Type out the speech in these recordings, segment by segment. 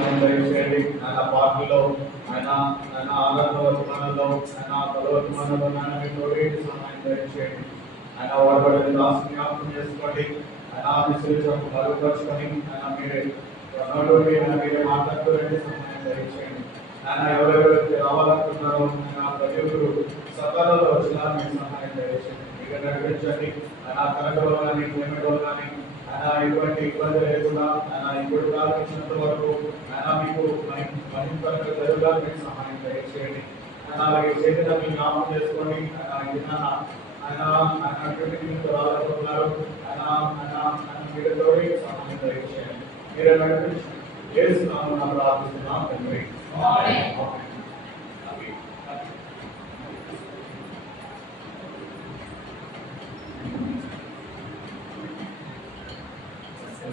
సమయం దయచేయండి. ఆయన పార్టీలో ఆయన ఆయన ఆనంద వర్తమానంలో ఆయన బలవర్తమానంలో ఆయన మీ తోడేటి సమయం దయచేయండి. ఆయన వాడబడిన దాసు జ్ఞాపకం చేసుకోండి. ఆయన విశ్లేషణ బలపరుచుకొని ఆయన మీరే ఆయన మీరే మాట్లాడుకోండి సమయం దయచేయండి. ఆయన ఎవరెవరైతే రావాలనుకున్నారో ఆయన ప్రతి ఒక్కరు సకాలంలో వచ్చినా మీరు సహాయం దయచేయండి. మీరు నడిపించండి. ఆయన కనకలో కానీ పేమెంట్లో కానీ ఆయన ఎటువంటి ఇబ్బంది లేకుండా ఆయన ఇప్పుడు ప్రారంభించినంత వరకు ఆయన మీకు మరింత జరుగుగా మీకు సహాయం దయచేయండి. ఆయన అలాగే చేతిని మీరు జ్ఞాపకం చేసుకోండి. ఆయన రావాలనుకుంటున్నారు. ఆయన ఆయన ఆయన మీరుతో సహాయం దయచేయండి. మీరే నడిపించండి. ఏసునామమున ప్రార్థిస్తున్నాం తండ్రి.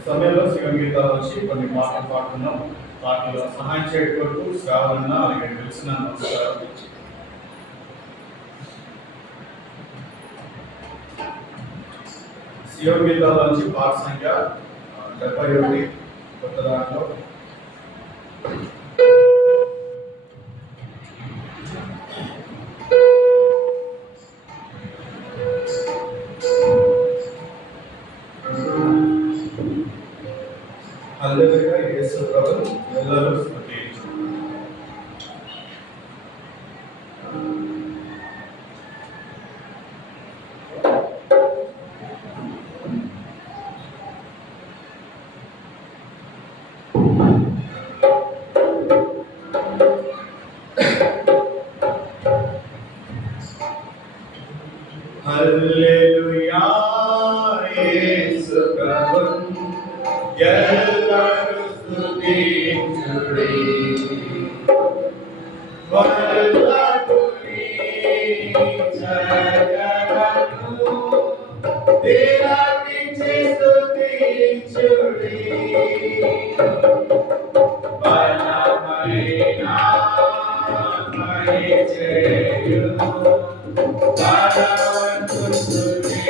సమయంలో శివ గీతాలు వచ్చి కొన్ని పాటలు పాడుతున్నాం. వాటిలో సహాయం చేయడానికి శ్రావణ అలాగే తెలిసిన నమస్కారం. శివ గీతాల నుంచి పాట సంఖ్య 71 కొత్త దాంట్లో హల్లెలూయా యేసు ప్రభువు ಎಲ್ಲರೂ స్తుతించు. హల్లెలూయా యేసు ప్రభువు ಎಲ್ಲರೂ ಸ್ತುತಿಸುಡಿ. ವಲ್ಲಭುರಿ ಜಗವನ್ನು ದಿನವಿಚ್ಚಿ ಸ್ತುತಿಸುಡಿ. ಬಲమైన ಪರಿಚಯು ಬಲವನ್ನು ಸ್ತುತಿಸುಡಿ.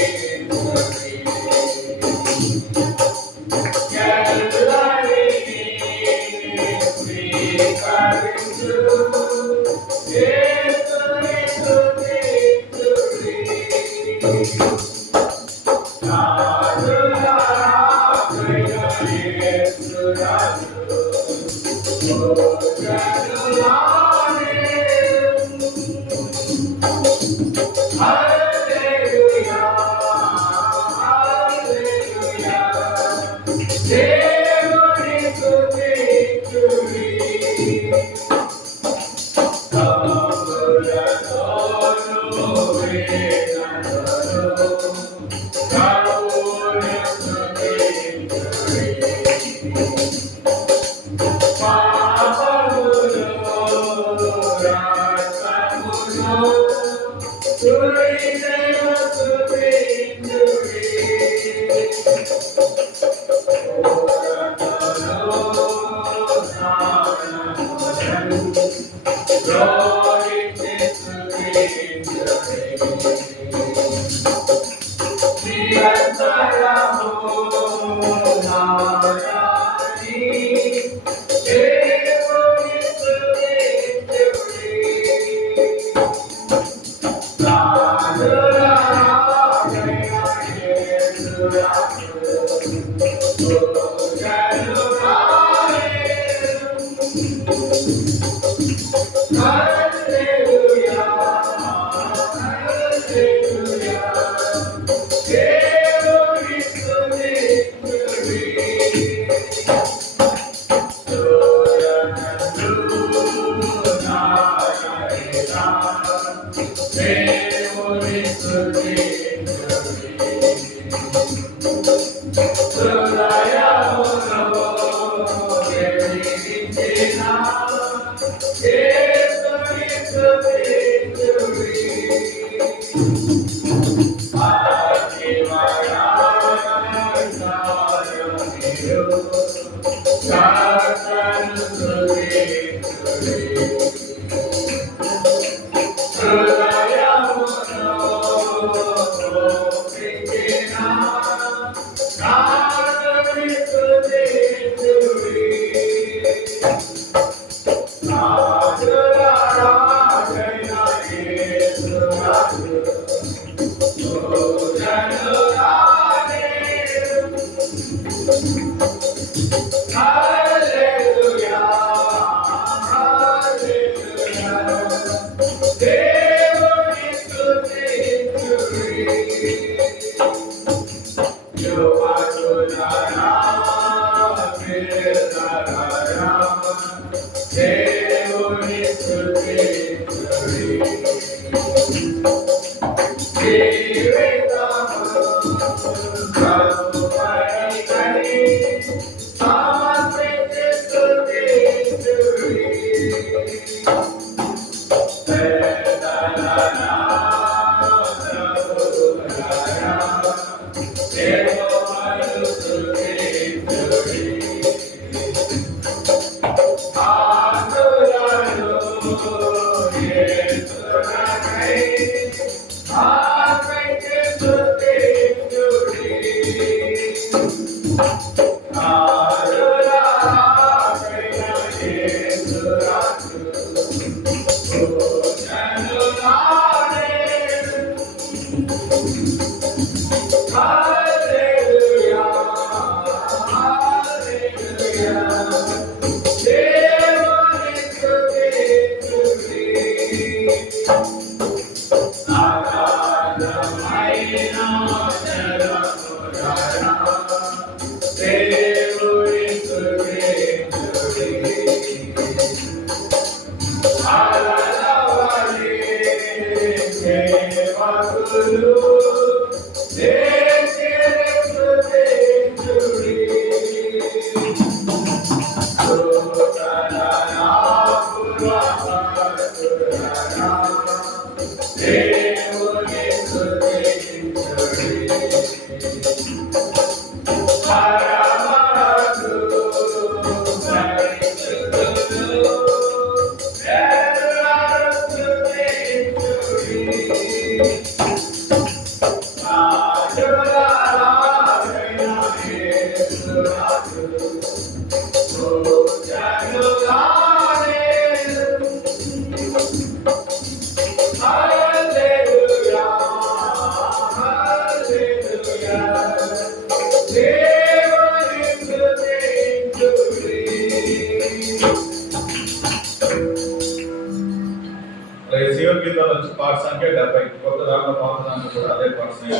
దేవుని స్తుతించుడి పాట సంఖ్య 70 కొత్త దాంట్లో పాత దాంట్లో కూడా అదే పాట సంఖ్య.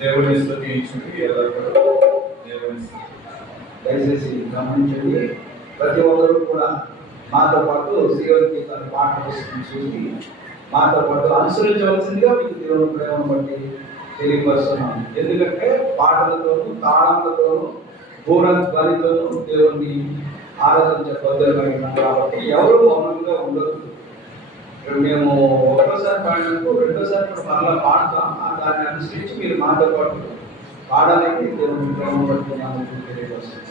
దేవుని స్తుతించుడి ఎల్లప్పుడూ దేవుని. దయచేసి గమనించండి, ప్రతి ఒక్కరు కూడా మాతో పాటు సీయోను కీర్తన పాట పుస్తకం చూసి మాతో పాటు అనుసరించవలసిందిగా మీకు దేవుని ప్రేమను బట్టి తెలియపరుస్తున్నాను. ఎందుకంటే పాటలతోనూ తాళములతోనూ ధ్వనితోనూ దేవుణ్ణి ఆరాధించే పద్ధతి కాబట్టి ఎవరు మౌనంగా ఉండదు. మేము ఒకటోసారి పాడినప్పుడు రెండోసారి కూడా మరలా పాడతాం. దాన్ని అనుసరించి మీరు మాతో పాటు పాడాలని దేవుని ప్రేమ పడుతున్నాను తెలియవస్తుంది.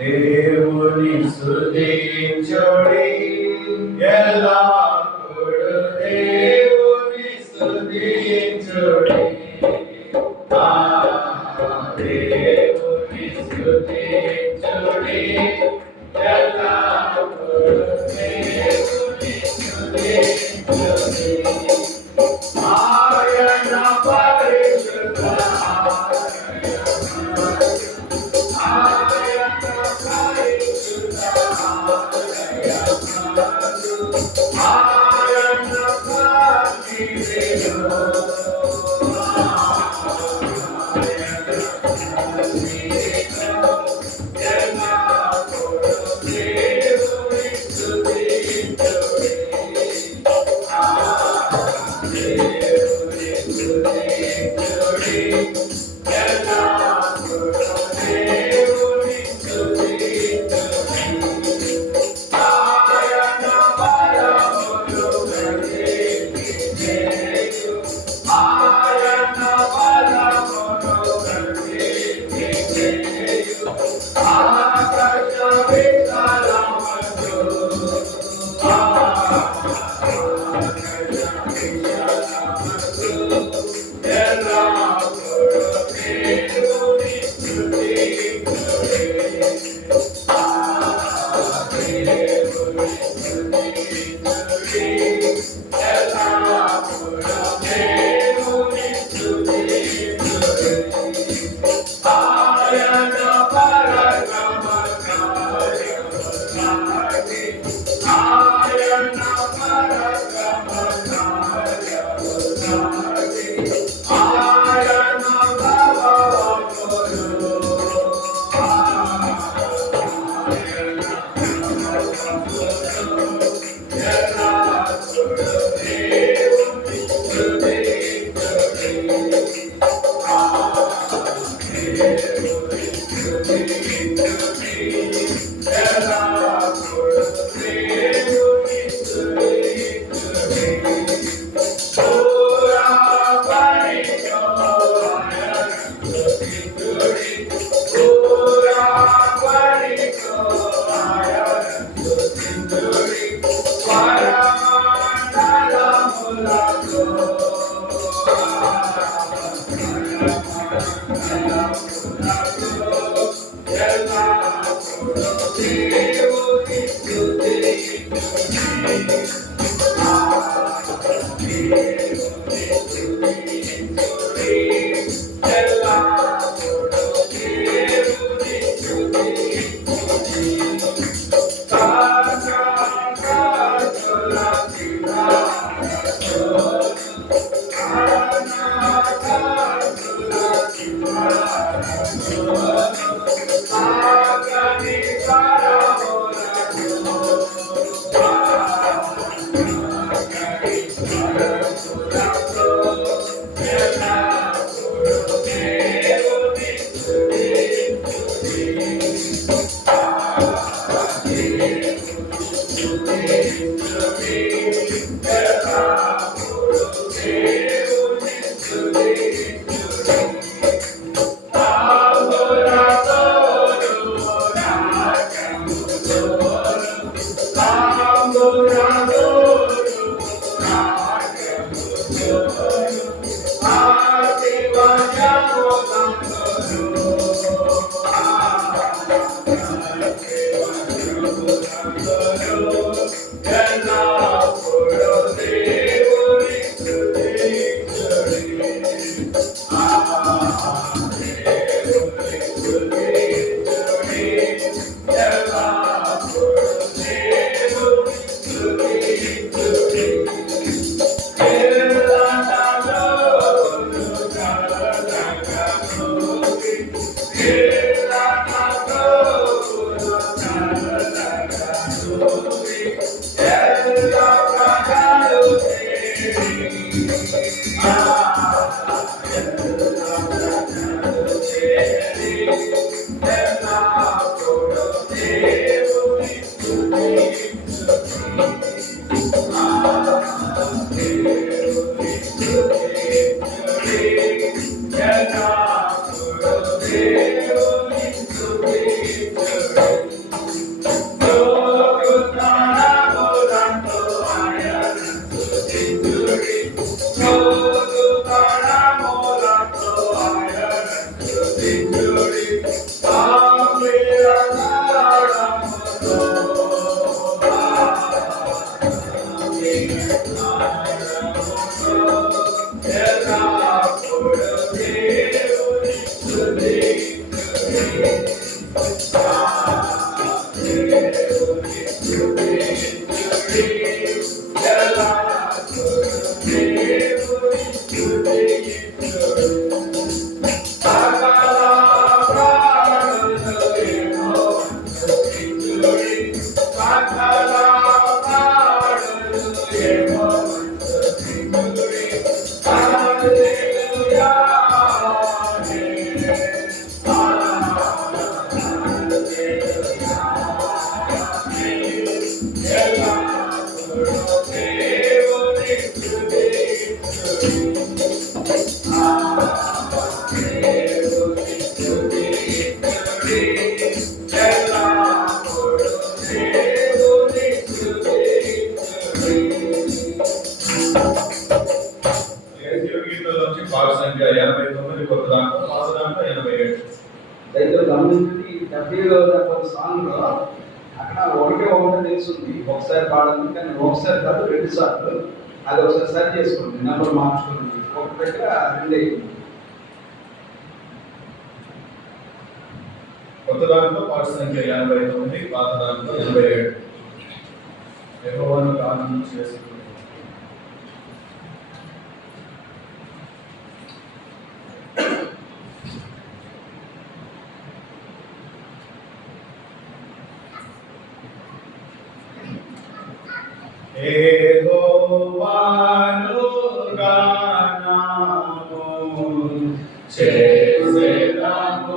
దేవుని స్తుతించుడి ఎల్లప్పుడూ దేవుని స్తుతించుడి దేవుని స్తుతించుడి ఎల్లప్పుడూ దేవుని స్తుతించుడి ఆయన పరిశుద్ధ పాట సంఖ్య 89, కొత్త దాంట్లో పాత దాంట్లో 87. దయతో గమనించి 70 సాంగ్ లో అక్కడ ఒకటి తెలుస్తుంది, ఒకసారి పాడాలి కానీ ఒకసారి కాదు 2 సార్లు. అది ఒకసారి సరి చేసుకోండి, నెంబర్ మార్చుకోండి. ఒక దగ్గర 2 అయింది. కొత్త దాంట్లో పాట సంఖ్య 89, పాత దాంట్లో 87. యెహోవాను గానం చేసి యెహోవాను గానము చేసెదము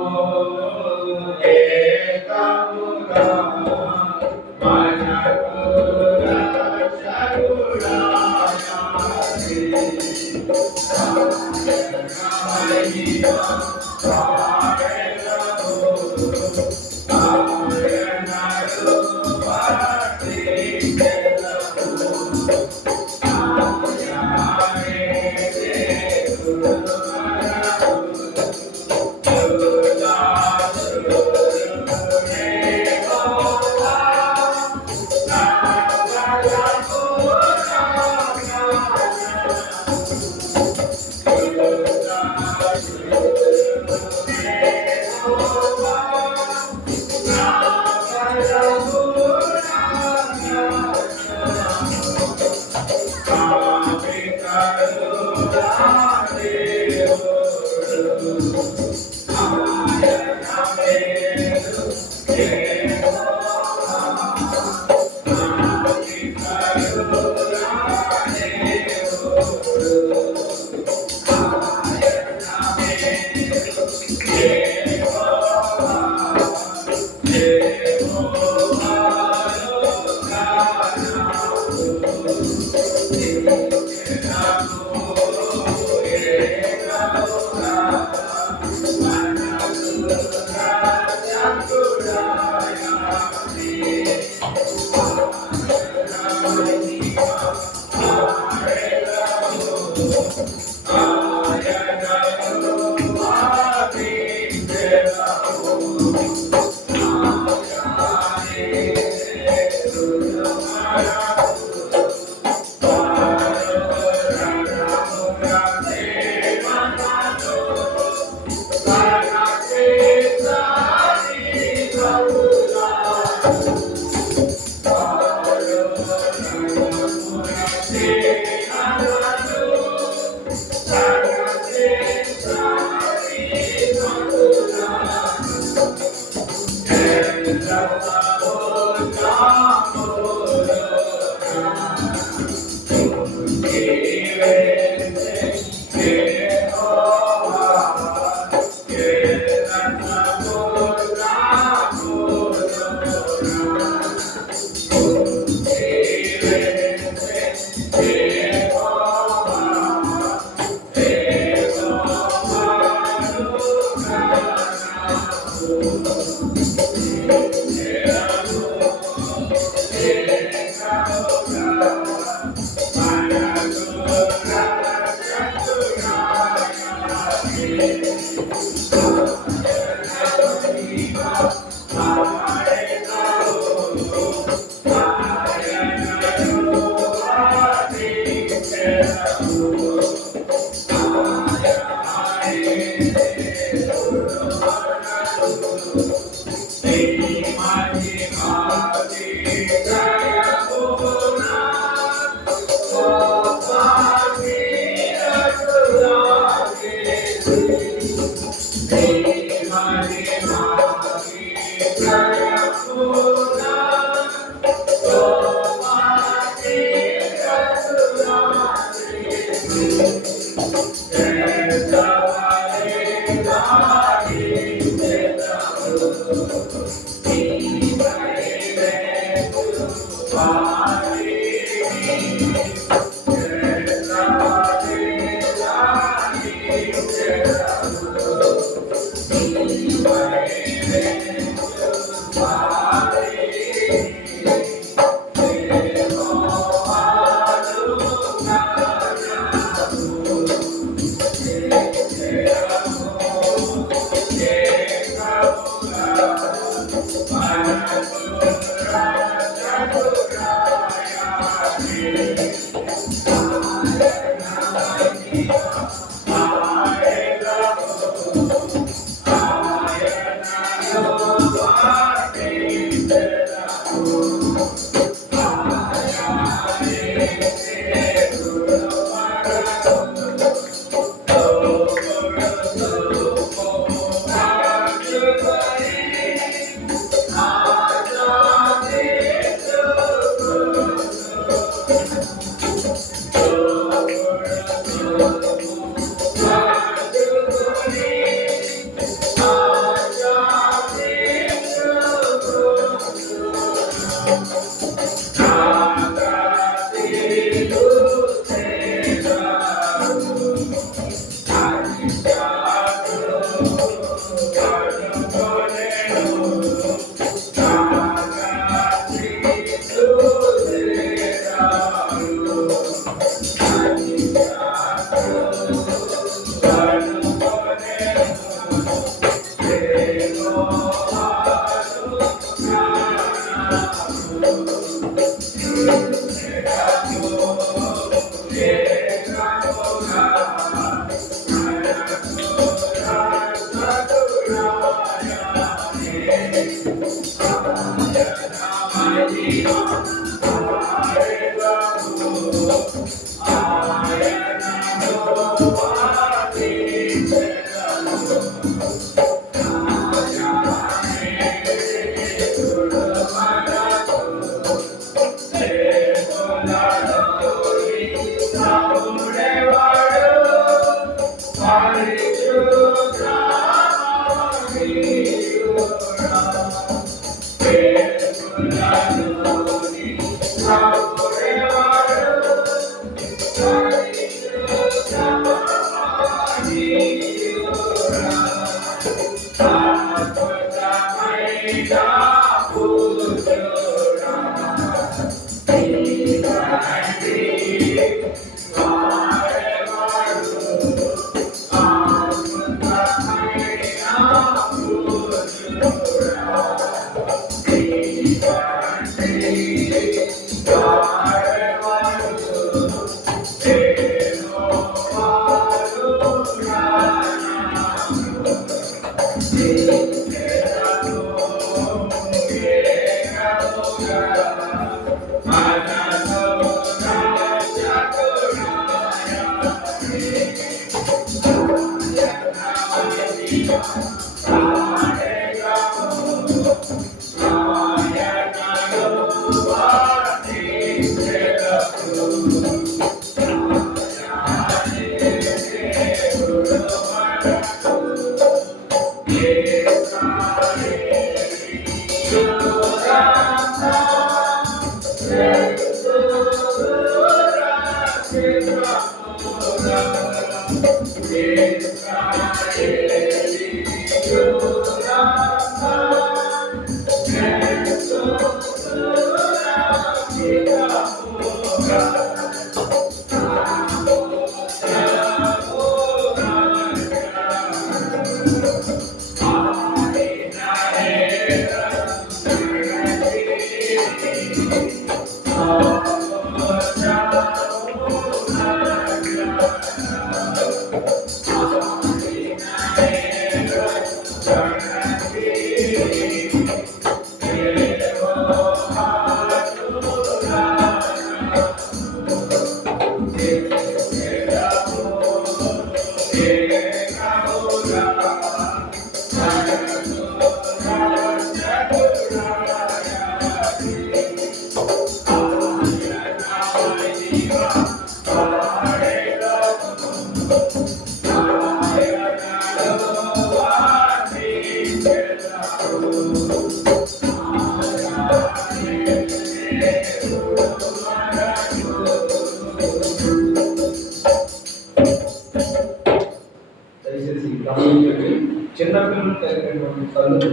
చిన్నపిల్లలు కలిగినటువంటి తల్లులు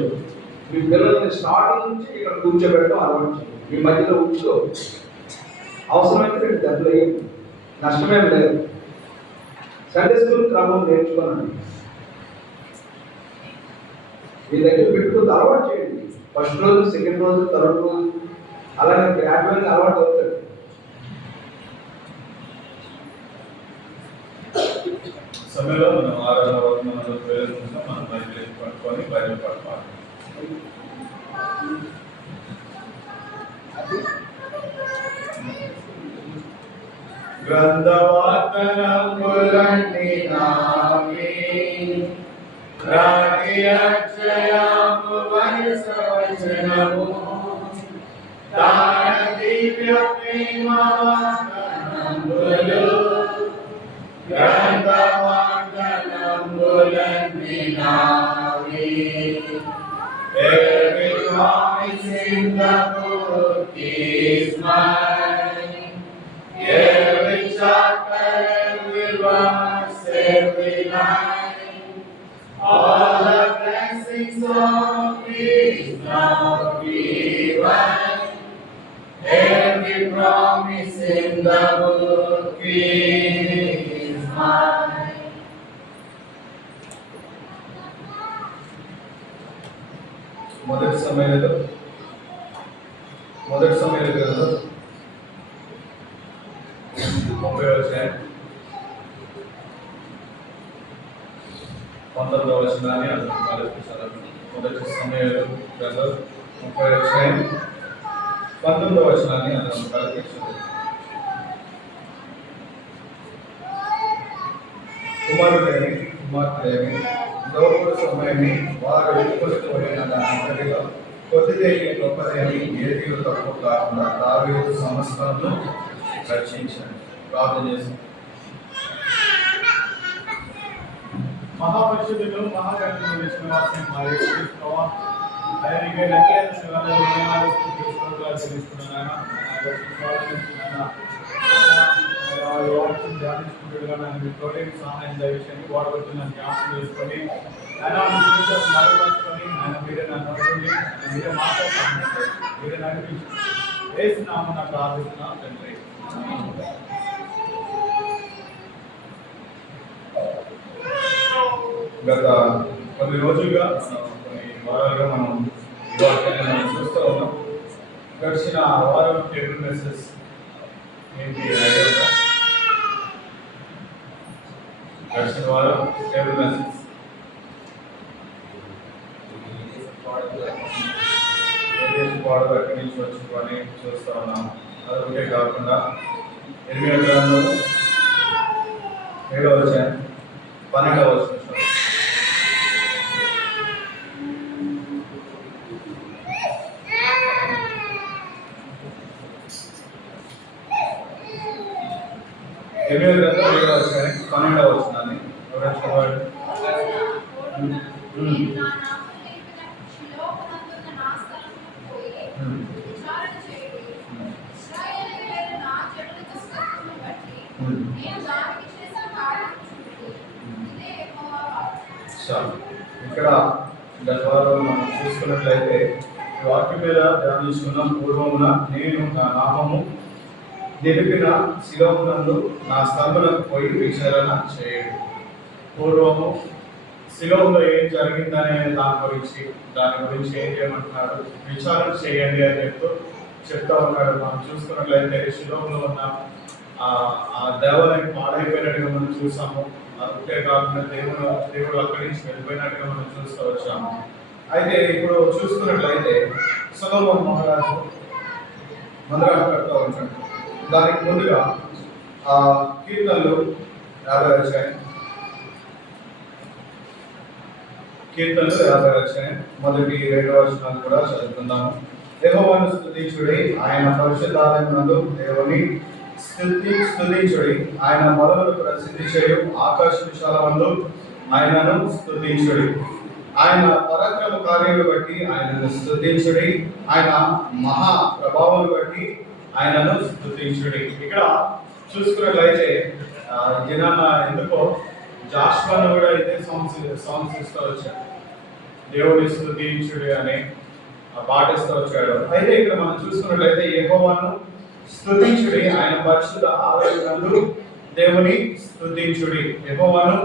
మీ పిల్లల్ని స్టార్టింగ్ నుంచి ఇక్కడ కూర్చోబెట్టడం అలవాటు చేయండి. మీ మధ్యలో ఉంచుకో, అవసరమైతే రెండు దెబ్బలు వేయండి, నష్టమేం లేదు. సండే స్కూల్ క్రమం నేర్చుకోనండి, మీ దగ్గర పెట్టుకుని అలవాటు చేయండి. ఫస్ట్ రోజు, సెకండ్ రోజు, థర్డ్ రోజు అలాగే గ్రాడ్యువల్గా అలవాటు అవుతుంది. సమయంలో మనం ఆరాధన వర్తమానంలో ప్రయోజనం మనం బైబిల్ పట్టుకొని బైబిల్ పట్టుకోవాలి. గ్రంథవార్తనంబులన్నీ నావి రాగి అక్షయాము వరుసవచనము తార దివ్య ప్రేమవార్తనంబులు గ్రంథవార్తనంబులన్నీ నావి. Every promise in the book is mine. Every chapter, every verse, every line, all the blessings of peace now given. Every promise in the book is mine. మొదటి సమయంలో గ్రంథం 30వ అధ్యాయం 19వ వచనాన్ని మొదటి సమయంలో గ్రంథం 30వ అధ్యాయం 19వ వచనాన్ని మనం కలిగించాలి. కుమారుడేమి కుమార్తెమి లోపల సమయమి వారు ఎదుర్కొనిపోయిన దానిలో కొద్దిదేమి గొప్పదేమి ఏది తక్కువ కాకుండా దావీదు సమస్తాలను రక్షించాడు. ప్రార్థన చేసి మహాపరిశుద్ధులు మహాగణులు విష్ణువాసం మారేస్తున్నావా ఆయనకి లెక్కలేని శివాలయ నియమాలు స్తోత్రాలు చెల్లిస్తున్నాను. ధ్యానించుకుంటుగా నన్ను మీ తోడేమి సహాయం దయచేయండి. వాడబడుతున్న జ్ఞాపకం చేసుకొని ఆయన మరుగుపరుచుకొని ఆయన మీరే నన్ను నడుపుండి, మీరే మాట్లాడుతున్నాను, మీరే నడిపించు. వేసినాము నాకు ప్రార్థిస్తున్నా తండ్రి. గత కొన్ని రోజులుగా కొన్ని వారాలుగా మనం ఈ వాక్యాన్ని మనం చూస్తూ ఉన్నాం. గడిచిన వారం టేబుల్ మెసేజ్ ఏంటి ఐడియా ఉందా? గడిచిన వారం టేబుల్ మెసేజ్ పాడు ఎక్కడి నుంచి వచ్చుకొని చూస్తూ ఉన్నాం. అది ఒకటే కాకుండా 8వ గ్రంథము 7వ అధ్యాయం 12వ వచనం ఇక్కడ గత వారం మనం చూసుకున్నట్లయితే వాక్యం మీద ధ్యానించుకున్న పూర్వమున నేను నా నామము నిలిపిన శిలోమునందు నా స్తంభనకు పోయి విచారణ చేయడు. పూర్వము శిలోములో ఏం జరిగిందనే దాని గురించి ఏం చేయమంటున్నాడు, విచారణ చేయండి అని చెప్తా ఉన్నాడు. మనం చూసుకున్నట్లయితే శిలోములో ఉన్న ఆ దేవాలయం పాడైపోయినట్టుగా మనం చూసాము. అంతే కాకుండా దేవుడు అక్కడి నుంచి వెళ్ళిపోయినట్టుగా మనం చూస్తూ వచ్చాము. అయితే ఇప్పుడు చూసుకున్నట్లయితే సొలొమోను మహారాజు మందిరాలు కడుతూ ఉంటాడు. దానికి ముందుగా కీర్తనలు 50 అధ్యాయం, కీర్తనలు 50 అధ్యాయం 1-2 వచనాలు కూడా చదువుకుందాము. యెహోవాను స్తుతించుడి, ఆయన పరిశుద్ధాలయమునందు దేవుని స్తుతించుడి, ఆయన మొదలు ప్రసిద్ధి చేయు ఆకాశ విశాలమందు ఆయనను స్తుతించుడి, ఆయన పరాక్రమ కార్యములు బట్టి ఆయనను స్తుతించుడి, ఆయన మహా ప్రభావం బట్టి ఆయనను స్తుతించుడి. ఇక్కడ చూసుకున్నట్లయితే జనాన్న ఎందుకో జాషువాను కూడా ఇదే సాంగ్స్ ఇస్తూ వచ్చాడు, దేవుడి స్తుతించుడి అని పాటిస్తూ వచ్చాడు. అయితే ఇక్కడ మనం చూసుకున్నట్లయితే యెహోవాను స్తుతించుడి, ఆయన పరిశుద్ధ ఆలయమునందు దేవుని స్తుతించుడి, యెహోవాను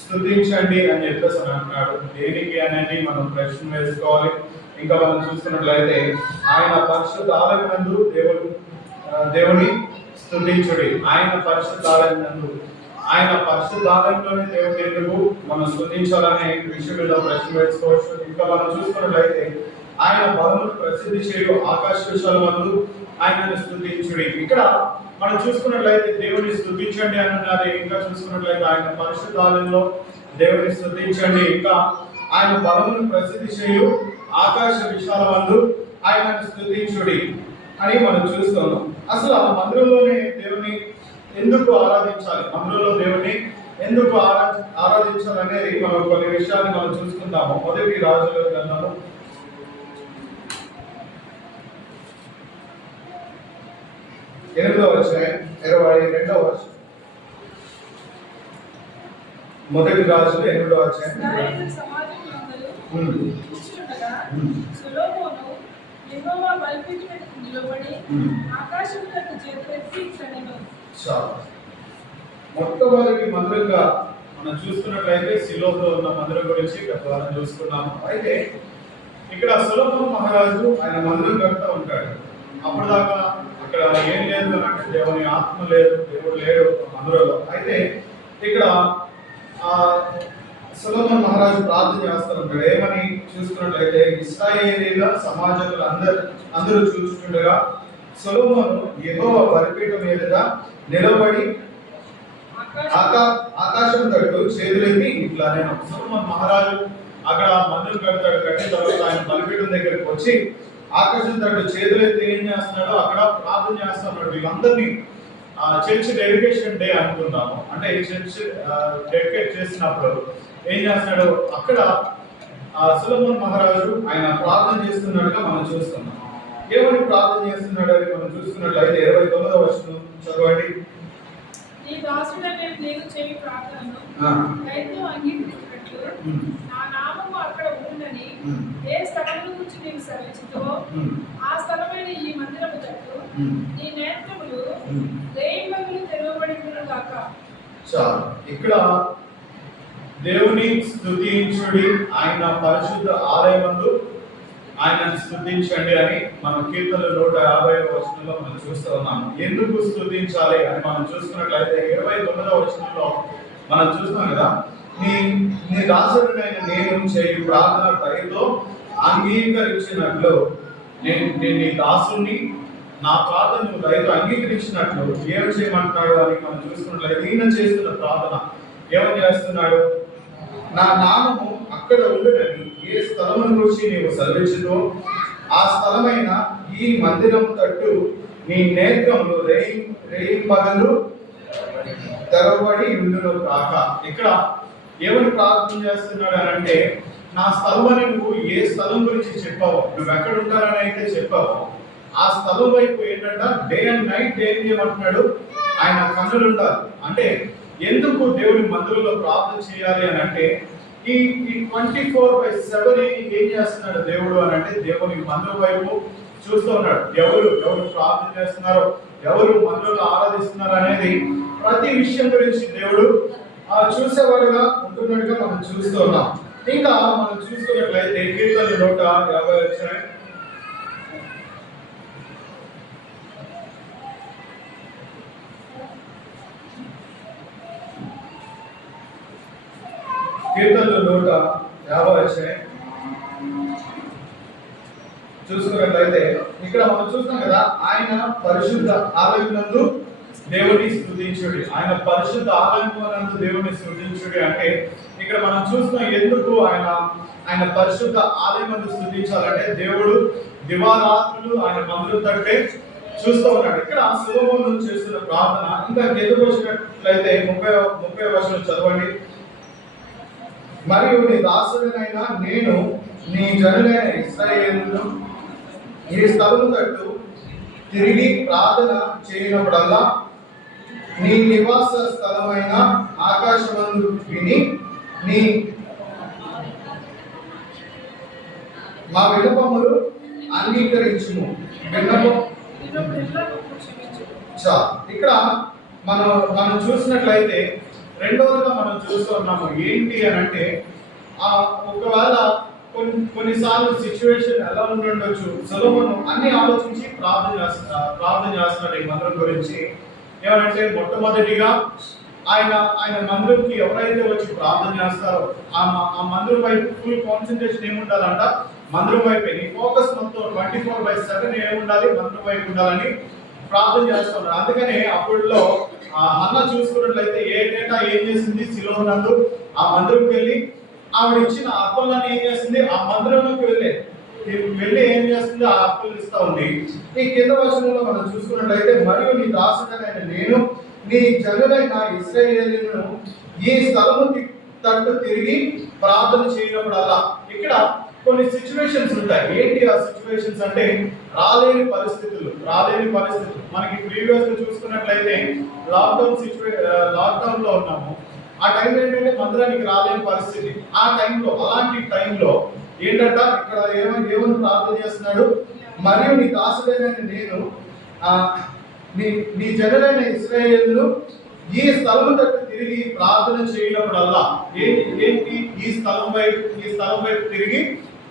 స్తుతించండి అని చెప్పేసి అంటున్నాడు. దేనికి అనేది మనం ప్రశ్న వేసుకోవాలి. ఇంకా మనం చూసుకున్నట్లయితే ఆయన పరిశుద్ధ ఆలయమునందు దేవుని స్తుతించుడి, ఆయన పరిశుద్ధ ఆలయమునందు, ఆయన పరిశుద్ధ ఆలయంలోనే దేవుని ఎందుకు మనం స్తుతించాలనే విషయం మీద ప్రశ్న వేసుకోవచ్చు. ఇంకా మనం చూసుకున్నట్లయితే ఆయన బలమును ప్రసిద్ధి చేయు ఆకాశ విశాలమందు ఆయనను స్తుతించుడి. ఇక్కడ మనం చూసుకున్నట్లయితే దేవుని స్తుతించండి అన్నది. ఇంకా చూసుకున్నట్లయితే ఆయన పరిశుద్ధ ఆలయంలో దేవుని స్తుతించండి, ఇంకా ఆయన బలమును ప్రసిద్ధి చేయు ఆకాశ విశాలమందు ఆయనను స్తుతించుడి అని మనం చూస్తున్నాం. అసలు ఆ మందిరంలోనే దేవుని ఎందుకు ఆరాధించాలి, మందిరంలో దేవుని ఎందుకు ఆరాధించాలి అనేది మనం కొన్ని విషయాన్ని మనం చూసుకుందాము. 1 రాజుల గ్రంథము 8వ అధ్యాయం 22వ వచనం. 1 రాజులు 8వ అధ్యాయం. మొట్టమొదటి మందిరంగా మనం చూసుకున్నట్లయితే శిలోలో ఉన్న మందిరం గురించి గత వారం చూసుకున్నాము. అయితే ఇక్కడ సొలొమోను మహారాజు ఆయన మందిరం కడుతూ ఉంటాడు. అప్పుడు దాకా అక్కడ ఏం లేదు అంటే దేవుని ఆత్మ లేదు, దేవుడు లేడు మందిరంలో. అయితే ఇక్కడ సొలొమోన్ మహారాజు ప్రార్థన చేస్తూ ఉంటాడు. ఏమని చూసుకున్నట్లయితే ఇశ్రాయేలీల సమాజకులు అందరూ చూస్తుండగా సొలొమోను యెహోవా బలిపీఠం మీదుగా నిలబడి ఆకాశం తట్టు చేతులెత్తి ఇట్లా నేను సొలొమోన్ మహారాజు అక్కడ మందిరం కడతాడు. కట్టిన తర్వాత ఆయన బలిపీఠం దగ్గరికి వచ్చి ఆకాశం తట్టు చేతులెత్తి ఏం చేస్తున్నాడో అక్కడ ప్రార్థన చేస్తున్నాడు. వీళ్ళందరినీ చర్చ్ డెడికేషన్ డే అనుకుందాము. అంటే ఈ చర్చ్ డెడికేట్ చేసినప్పుడు ఏం చేస్తున్నాడు అక్కడ సొలొమోన్ మహారాజు ఆయన ప్రార్థన చేస్తున్నట్టుగా మనం చూస్తున్నాం. ఏమని ప్రార్థన చేస్తున్నాడు అని మనం చూస్తున్నట్లయితే 29వ వచనం చదవండి. నీ దాసుడనే నేను చేయు ప్రార్థనను దయతో అంగీకరించినట్లు నా నామము అక్కడ ఉందని ఏ స్థలం గురించి నీవు సెలవించుతో ఆ స్థలమైన ఈ మందిరము తట్టు నీ నేత్రములు రేయింబగలు తెరవబడినను గాక. చాలు. ఇక్కడ దేవుని స్తుతించుడి, ఆయన పరిశుద్ధ ఆలయమందు ఆయనను స్తుతించండి అని మనం కీర్తనలు 150వ వచనంలో మనం చూస్తూ ఉన్నాము. ఎందుకు స్తుతించాలి అని మనం చూసుకున్నట్లయితే 29వ వచనంలో మనం చూస్తున్నాం కదా, నీ దాసుడినైన నేను చేయు ప్రార్థన దయతో అంగీకరించినట్లు నేను నీ దాసుని నా ప్రార్థనను దయతో అంగీకరించినట్లు ఏం చేయమంటున్నాడు అని మనం చూసుకున్నట్లయితే ఈయన చేస్తున్న ప్రార్థన ఏమని చేస్తున్నాడు? నా నామము అక్కడ ఉండునని ఏ స్థలమును గురించి నీవు సెలవిచ్చుతో ఆ స్థలమైన ఈ మందిరం తట్టు నీ నేత్రములు రేయింబగలు తెరవబడి ఉండును కాక. ఇక్కడ ఏమని ప్రార్థన చేస్తున్నాడు అని అంటే, నా స్థలం అని నువ్వు ఏ స్థలం గురించి చెప్పావో, నువ్వు ఎక్కడ ఉంటారని అయితే చెప్పావో ఆ స్థలం వైపు ఏంటంటే డే అండ్ నైట్ ఏం చేయమంటున్నాడు? ఆయన కన్నులు ఉండాలి. అంటే ఎందుకు దేవుడి మందిరంలో ప్రార్థన చేయాలి అని అంటే, ఈ 24/7 ఏం చేస్తున్నాడు దేవుడు అని అంటే, దేవుని మందిరం వైపు చూస్తూ ఉన్నాడు. ఎవరు ప్రార్థన చేస్తున్నారో, ఎవరు మందిరంలో ఆరాధిస్తున్నారు అనేది ప్రతి విషయం గురించి దేవుడు చూసేవాడుగా ఉంటున్నట్టుగా మనం చూస్తూ ఉన్నాం. ఇంకా మనం చూసుకున్నట్లయితే కీర్తనలు 150 వచ్చాయి. కీర్తనలు 150 వచ్చాయి. చూసుకున్నట్లయితే ఇక్కడ మనం చూస్తాం కదా, ఆయన పరిశుద్ధ ఆలయమునందు దేవుని స్తుతించుడి, ఆయన పరిశుద్ధ ఆలయమునందు దేవుని స్తుతించుడి అంటే ఇక్కడ మనం చూస్తున్నాం ఎందుకు ఆయన పరిశుద్ధ ఆలయమునందు స్తుతించాలంటే దేవుడు దివారాత్రులు ఆయన మందిరం తట్టే చూస్తూ ఉన్నాడు. ఇక్కడ సొలొమోను చేస్తున్న ప్రార్థన ఇంకా ఎదురు వచ్చినట్లయితే 30 వచనం చదవండి. మరియు నీ దాసుడినైనా నేను నీ జనులైన ఇశ్రాయేలును ఈ స్థలము తట్టు తిరిగి ప్రార్థన చేయనప్పుడల్లా నీ నివాస స్థలమైన ఆకాశమందు విని నీ మా విన్నపములు అంగీకరించుము. ఇక్కడ మనం చూసినట్లయితే రెండవదిగా మనం చూస్తూ ఉన్నాము ఏంటి అని అంటే, ఒకవేళ కొన్నిసార్లు సిచ్యువేషన్ ఎలా ఉండొచ్చు. సొలొమోను అన్ని ఆలోచించి ప్రార్థన చేస్తున్నాడు ఈ మందిరం గురించి. ఏమంటే మొట్టమొదటిగా ఆయన మందిరంకి ఎవరైతే వచ్చి ప్రార్థన చేస్తారో ఆ మందిరం వైపు ఫుల్ కాన్సన్ట్రేషన్ ఏముండాలంట? మందిరం వైపే. నీ ఫోకస్ మొత్తం 24/7 ఏముండాలి? మందిరం వైపు ఉండాలని ప్రార్థన చేస్తున్నారు. అందుకనే అప్పుడులో అన్న చూసుకున్నట్లయితే ఏటేటా ఏం చేసింది? శిలోహు నందు ఆ మందిరంకి వెళ్ళి ఆవిడ ఇచ్చిన అప్పులను ఏం చేస్తుంది? ఆ మందిరంలోకి వెళ్ళి ఏం చేస్తుంది? ఆ అప్పులు ఇస్తా ఉంది. ఈ కింద వచనంలో మనం చూసుకున్నట్లయితే, మరియు నీ దాసుడైన నేను నీ జనులైన ఇశ్రాయేలును ఈ స్థలము తట్టు తిరిగి ప్రార్థన చేయనప్పుడల్లా. ఇక్కడ కొన్ని సిచ్యువేషన్స్ ఉంటాయి. ఏంటి ఆ సిచ్యువేషన్స్ అంటే, రాలేని పరిస్థితులు. మనకి ప్రీవియస్ గా చూసుకున్నట్లయితే లాక్డౌన్ లో ఉన్నాము. ఆ టైంలో ఏంటంటే మందిరానికి రాలేని పరిస్థితి. అలాంటి టైంలో ఏంటంట ఇక్కడ ఏమని ప్రార్థన చేస్తున్నాడు? మరియు నీ దాసుడైన నేను నీ జనులైన ఇశ్రాయేలును ఈ స్థలము తట్టు తిరిగి ప్రార్థన చేయనప్పుడల్లా. ఏంటి? ఈ స్థలం వైపు తిరిగి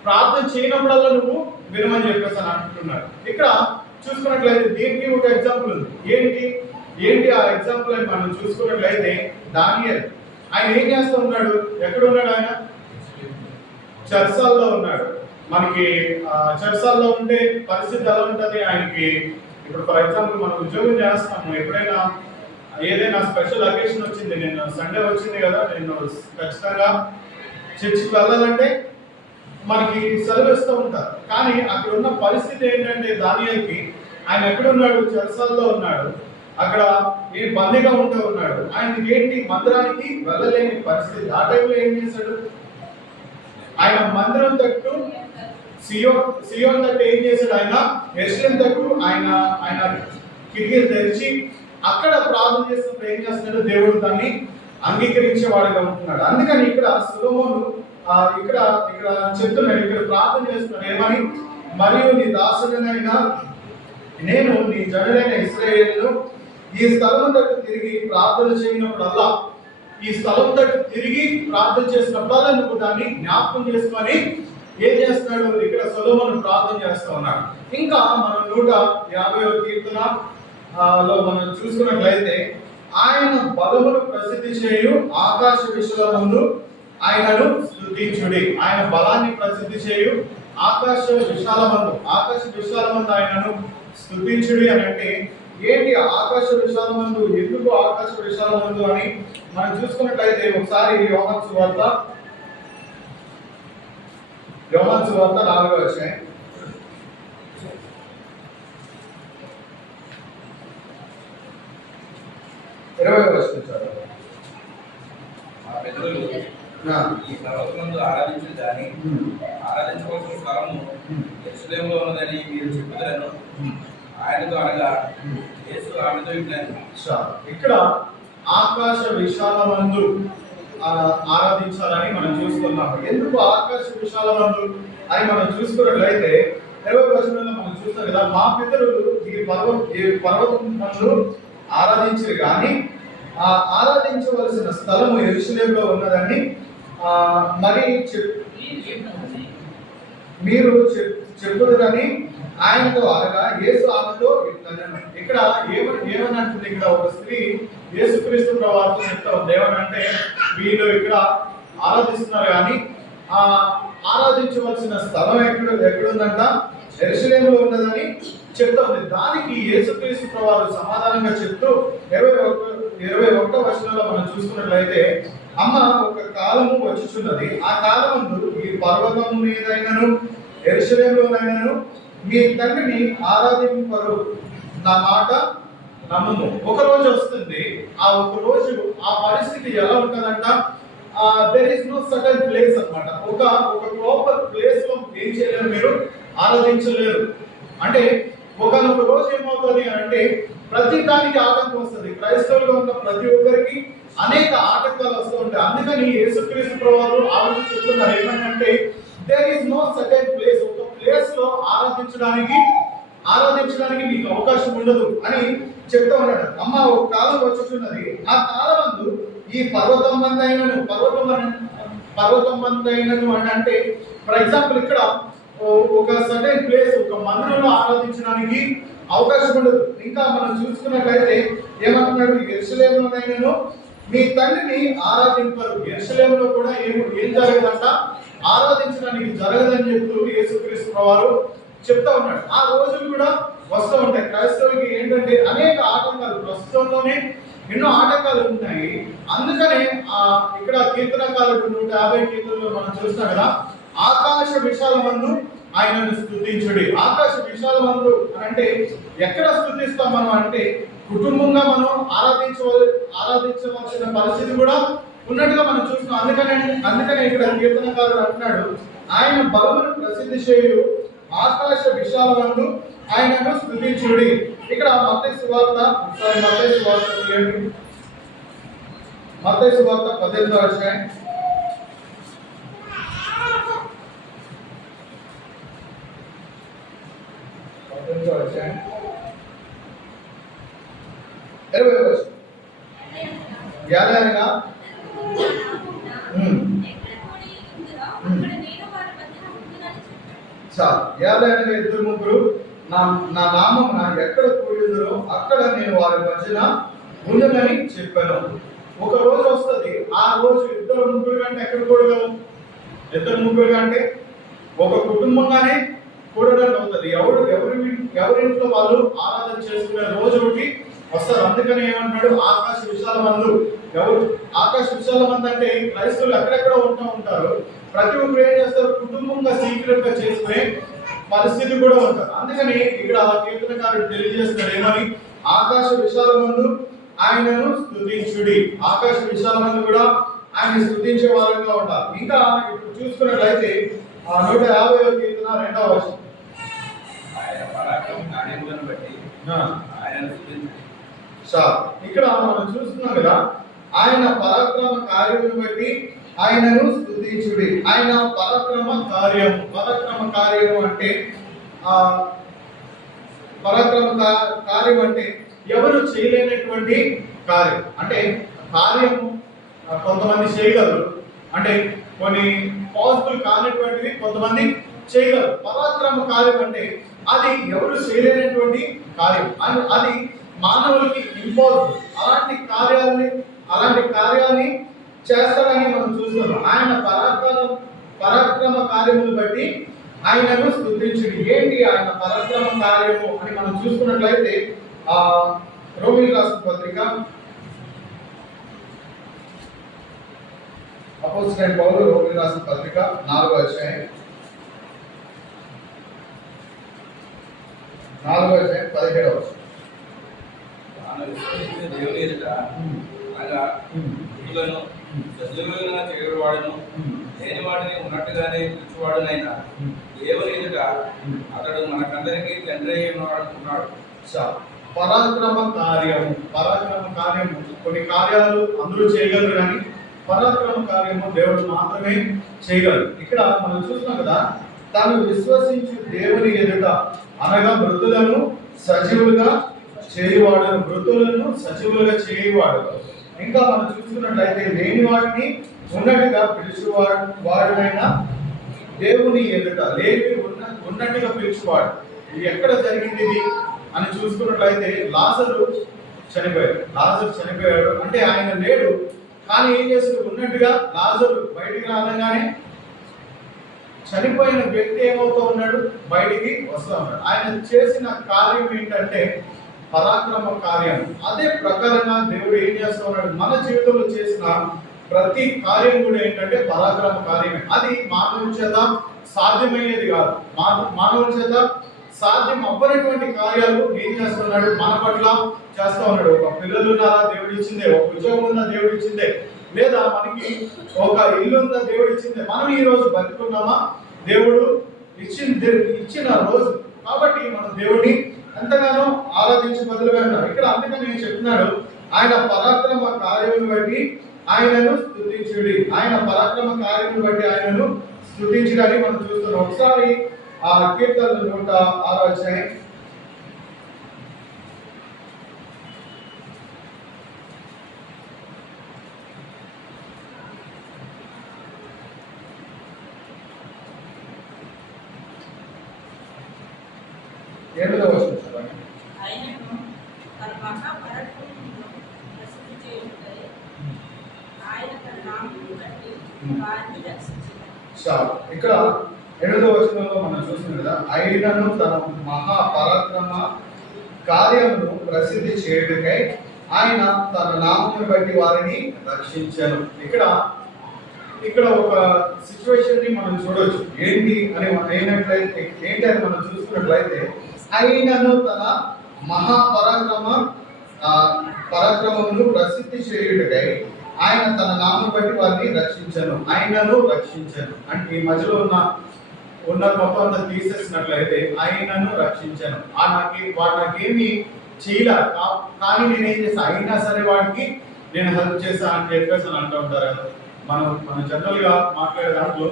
ప్రార్థన చేయనప్పుడల్లా నువ్వు వినమని చెప్పేసి అని అంటున్నాడు. ఇక్కడ చూసుకున్నట్లయితే దీనికి ఒక ఎగ్జాంపుల్ ఉంది. ఏంటి ఆ ఎగ్జాంపుల్ అని మనం చూసుకున్నట్లయితే, దానియేలు ఆయన ఏం చేస్తూ ఉన్నాడు? ఎక్కడ ఉన్నాడు ఆయన? చర్చాల్లో ఉన్నాడు. మనకి చర్చాల్లో ఉంటే పరిస్థితి ఎలా ఉంటుంది ఆయనకి? ఇప్పుడు ఫర్ ఎగ్జాంపుల్ మనం ఉద్యోగం చేస్తాము, ఎప్పుడైనా ఏదైనా స్పెషల్ అకేషన్ వచ్చింది, నేను సండే వచ్చింది కదా, నేను ఖచ్చితంగా చర్చికి వెళ్ళాలంటే మనకి సెలవు ఇస్తూ ఉంటారు. కానీ అక్కడ ఉన్న పరిస్థితి ఏంటంటే దానియాలకి ఆయన ఎక్కడున్నాడు? చెరసాల్లో ఉన్నాడు. అక్కడ బందీగా ఉంటూ ఉన్నాడు. ఆయనకి ఏంటి? మందిరానికి వెళ్ళలేని పరిస్థితి. ఆ టైంలో ఏం చేశాడు? ఆయన మందిరం తట్టు సియోన్ తట్టు ఏం చేశాడు? ఆయన యెరూషలేము తట్టు ఆయన కిటికీలు తెరిచి అక్కడ ప్రార్థన చేసినప్పుడు ఏం చేస్తున్నాడు? దేవుడు దాన్ని అంగీకరించేవాడుగా ఉంటున్నాడు. అందుకని ఇక్కడ సొలొమోను ఇక్కడ చెప్తున్నాడు, ఇక్కడ ప్రార్థన చేస్తున్నాడు ఏమని? మరియు నీ దాసుడనైనా నేను నీ జనుడైన ఇశ్రాయేలును ఈ స్థలం తట్టు తిరిగి ప్రార్థన చేయనప్పుడల్లా, ఈ స్థలం తట్టు తిరిగి ప్రార్థన చేసినప్పుడల్లా నువ్వు దాన్ని జ్ఞాపకం చేసుకొని ఏం చేస్తున్నాడు? ఇక్కడ సొలొమోను ప్రార్థన చేస్తూ ఉన్నాడు. ఇంకా మనం 150వ కీర్తనలో మనం చూసుకున్నట్లయితే ఆయన బలమును ప్రసిద్ధి చేయు ఆకాశ విశాలమందు ఆయనను స్తుతించుడి. ఆయన బలాన్ని ప్రసిద్ధి చేయు ఆకాశ విశాలమందు ఆయనను స్తుతించుడి అని అంటే ఏంటి? ఆకాశ విశాలమందు, ఎందుకు ఆకాశ విశాలమందు అని మనం చూసుకున్నట్లయితే ఒకసారి యోహాను సువార్త 4వ అధ్యాయం 20వ వచనం చదవండి. మా పెద్దలు ఈ పర్వతమందు ఆరాధించు దాని ఆరాధించవలసిన స్థలము యెరూషలేములో ఉన్నదని మీరు చెప్పుదరను ఆయనతో అనగా యేసు ఆమెతో ఇట్లని. ఇక్కడ ఆకాశ విశాలమందు ఆరాధించాలని మనం చూసుకున్నాము. ఎందుకు ఆకాశ విశాలమందు అని మనం చూసుకున్నట్లయితే 20వ వచనంలో మనం చూస్తాం కదా, మా పితరులు ఈ పర్వతం నందు ఆరాధించరు కానీ ఆరాధించవలసిన స్థలము యెరూషలేములో ఉన్నదని మరి మీరు చెప్పుదురని ఆయనతో అనగా యేసు ఆమెతో ఇట్లనెను. ఇక్కడ ఏమని అంటుంది? ఇక్కడ ఒక స్త్రీ యేసుక్రీస్తు ప్రభువుతో చెప్తా ఉంది. ఏమనంటే వీళ్ళు ఇక్కడ ఆరాధిస్తున్నారు కానీ ఆరాధించవలసిన స్థలం ఎక్కడుందంట? యెరూషలేములో ఉన్నదని చెప్తా ఉంది. దానికి యేసుక్రీస్తు ప్రభువు సమాధానంగా చెప్తూ 21వ వచనంలో మనం చూసుకున్నట్లయితే, అమ్మ ఒక కాలము వచ్చుచున్నది, ఆ కాలమందు ఈ పర్వతం మీదైనను యెరూషలేములోనైనను మీ తండ్రిని ఆరాధింపరు, నా మాట నమ్ముము. ఒక రోజు వస్తుంది, ఆ ఒక రోజు ఆ పరిస్థితి ఎలా ఉంటుందంట? There is no certain place అన్నమాట. ఒక ప్రాపర్ ప్లేస్ లో ఏం చేయలేరు, మీరు ఆరాధించలేరు. అంటే ఒకనొక రోజు ఏమవుతుంది అంటే ప్రతి దానికి ఆటంకం వస్తుంది. క్రైస్తవులుగా ఉన్న ప్రతి ఒక్కరికి అనేక ఆటంకాలు వస్తూ ఉంటాయి. అందుకని యేసుక్రీస్తు ప్రభువు ఆలోచన చెప్తున్నారు ఏమంటే there is no certain place. ఒక ప్లేస్ లో ఆరాధించడానికి మీకు అవకాశం ఉండదు అని చెప్తా ఉన్నాడు. అమ్మ ఒక కాలం వచ్చుచున్నది, ఆ కాలమందు ఈ పర్వతం మందైనను అని అంటే ఫర్ ఎగ్జాంపుల్ ఇక్కడ ఒక సర్టెన్ ప్లేస్, ఒక మందిరంలో ఆరాధించడానికి అవకాశం ఉండదు. ఇంకా మనం చూసుకున్నట్లయితే ఏమంటున్నాడు? యెరూషలేములోనైనను మీ తండ్రిని ఆరాధింపరు. యెరూషలేములో కూడా ఏం జరగదంట? ఆరాధించడానికి జరగదని చెప్తూ యేసుక్రీస్తు ప్రభువు చెప్తా ఉన్నాడు. ఆ రోజులు కూడా వస్తూ ఉంటాయి. క్రైస్తవులకి ఏంటంటే అనేక ఆటంకాలు, ప్రస్తుతంలోనే ఎన్నో ఆటంకాలు ఉంటాయి. అందుకనే ఇక్కడ కీర్తనకారుడు 150 కీర్తనలో మనం చూస్తాం కదా, ఆకాశ విశాలమందు ఆయనను స్తుతించుడి. ఆకాశ విశాలమందు అంటే ఎక్కడ స్తుతిస్తాం మనం అంటే కుటుంబంగా మనం ఆరాధించవలసిన పరిస్థితి కూడా ఉన్నట్టుగా మనం చూస్తున్నాం. అందుకనే ఇక్కడ కీర్తనకారుడు అంటున్నాడు, ఆయన బలమును ప్రసిద్ధి చేయు ఆకాశ విశాలమందు ఆయనను స్తుతించుడి. ఇక్కడ మత్తయి సువార్త 18వ అధ్యాయం 20వ వచనం. యాదనగా ఇద్దరు ముగ్గురు నా నామమున ఎక్కడ కూడిందరో అక్కడ నేను వారి మధ్యన ఉండునని చెప్పాను. ఒక రోజు వస్తుంది, ఆ రోజు ఇద్దరు ముగ్గురు కంటే ఎక్కడ కూడగలం? ఇద్దరు ముగ్గురు కంటే ఒక కుటుంబంగానే కూడడానికి అవుతుంది. ఎవరింట్లో వాళ్ళు ఆరాధన చేసుకునే రోజు ఒకటి వస్తారు. అందుకని ఏమంటున్నాడు? ఆకాశ విశాలమందు. ఎవరు ఆకాశ విశాలమందు అంటే క్రైస్తవులు ఎక్కడెక్కడ ఉంటూ ఉంటారు. ప్రతి ఒక్కరు ఏం చేస్తారు? కుటుంబంగా సీక్రెట్ గా చేసుకునే పరిస్థితి కూడా ఉంటారు. అందుకని ఇక్కడ కీర్తనకారుడు తెలియజేస్తున్నాడు ఏమని? ఆకాశ విశాలమందు ఆయనను స్తుతించుడి. ఆకాశ విశాలమందు కూడా ఆయన స్తుతించే వారంగా ఉంటారు. ఇంకా ఇప్పుడు చూసుకున్నట్లయితే 150వ కీర్తన 2వ వచనం. ఆయన పరాక్రమ కార్యములను బట్టి ఆయనను స్తుతించుడి. ఇక్కడ మనం చూస్తున్నాం కదా, ఆయన పరాక్రమ కార్యమును బట్టి ఆయనను స్తుతించుడి. ఆయన పరాక్రమ కార్యము అంటే కార్యం అంటే ఎవరు చేయలేనటువంటి కార్యం. అంటే కార్యము కొంతమంది చేయగలరు, అంటే కొన్ని పాసిబుల్ కానటువంటివి కొంతమంది చేయగలరు. పరాక్రమ కార్యం అంటే అది ఎవరు చేయలేనటువంటి కార్యం, అది మానవులకి ఇంపాసిబుల్. అలాంటి కార్యాన్ని చేస్తాడని మనం చూస్తున్నాం. ఆయన పరాక్రమ కార్యమును బట్టి ఆయనను స్తుతించుడి. ఏంటి ఆయన పరాక్రమ కార్యము అని మనం చూసుకున్నట్లయితే రోమీయులకు రాసిన పత్రిక అపోస్తలుడైన పౌలు రోమీయులకు రాసిన పత్రిక 4వ అధ్యాయం 17వ వచనం. తాను విశ్వసించిన దేవుని ఎదుట అనగా మృతులను సజీవులుగా చేయవాడును, లేని వాటిని ఉన్నట్టుగానే పిలుచువాడునైనా దేవుని ఎదుట అతడు మనకందరికీ తండ్రి అయి ఉన్నాడు. పరాక్రమ కార్యము కొన్ని కార్యాలు అందరూ చేయగలరు, కానీ పరాక్రమ కార్యము దేవుడు మాత్రమే చేయగలరు. ఇక్కడ మనం చూస్తున్నాం కదా, తాను విశ్వసించు దేవుని ఎదుట అనగా మృతులను సజీవులుగా చేయువాడు. ఇంకా మనం చూసుకున్నట్లయితే లేని వాటిని ఉన్నట్టుగా పిలుచువాడునైన దేవుని ఎదుట ఉన్నట్టుగా పిలుచువాడు. ఇది ఎక్కడ జరిగింది ఇది అని చూసుకున్నట్లయితే లాజరు చనిపోయాడు. అంటే ఆయన లేడు, కానీ ఏం చేస్తాడు? ఉన్నట్టుగా లాజరు బయటికి రాగానే చనిపోయిన వ్యక్తి ఏమవుతూ ఉన్నాడు? బయటికి వస్తూ ఉన్నాడు. ఆయన చేసిన కార్యం ఏంటంటే పరాక్రమ కార్యం. అదే ప్రకారంగా దేవుడు ఏం చేస్తూ ఉన్నాడు? మన జీవితంలో చేసిన ప్రతి కార్యం కూడా ఏంటంటే పరాక్రమ కార్యమే. అది మానవుల చేత సాధ్యమయ్యేది కాదు. మానవుల చేత సాధ్యం అవ్వనటువంటి కార్యాలు ఏం చేస్తున్నాడు? మన పట్ల చేస్తూ ఉన్నాడు. ఒక పిల్లలు ఉన్నారా? దేవుడు ఇచ్చిందే. ఒక ఉద్యోగం ఉందా? దేవుడు ఇచ్చిందే. లేదా మనకి ఒక ఇల్లు ఉందా? దేవుడు ఇచ్చిందే. మనం ఈ రోజు బతుకున్నామా? దేవుడు ఇచ్చిన రోజు. కాబట్టి మనం దేవుడిని ఎంతగానో ఆరాధించి బదులుగా ఉన్నారు. ఇక్కడ అందుకని నేను చెప్తున్నాడు, ఆయన పరాక్రమ కార్యమును బట్టి ఆయనను స్తుతించుడి. ఆయన పరాక్రమ కార్యమును బట్టి ఆయనను స్తుతించడాన్ని మనం చూస్తున్నాం. ఒకసారి ఆ కీర్తనలు 106వ అధ్యాయం 7వ వచనం చదవండి. ఆయనను తన మహాపరాక్రమమును ప్రసిద్ధి చేయుటకై ఆయన తన నామమును బట్టి వారిని రక్షించెను. ఇక్కడ 8వ వచనంలో మనం చూస్తున్నాం కదా, ఆయనను తన మహాపరాక్రమ కార్యమును ప్రసిద్ధి చేయుటకై ఆయన తన నామమును బట్టి వారిని రక్షించాను. ఇక్కడ ఒక సిచ్యువేషన్ ని మనం చూడొచ్చు. ఏంటి అని మనం చూసుకున్నట్లయితే, ఆయనను తన పరాక్రమమును ప్రసిద్ధి చేయుటకై ఆయన తన నామం బట్టి వారిని రక్షించాను. ఆయనను రక్షించాను అంటే ఈ మధ్యలో ఉన్న మొత్తం అంతా తీసేసినట్లయితే ఆయనను రక్షించాను. నాకేమి చేయలే, కానీ నేనేం చేస్తాను? అయినా సరే వాడికి నేను హెల్ప్ చేశా అని చెప్పేసి అని అంటూ ఉంటారు కదా. మనం జనరల్ గా మాట్లాడే దాంట్లో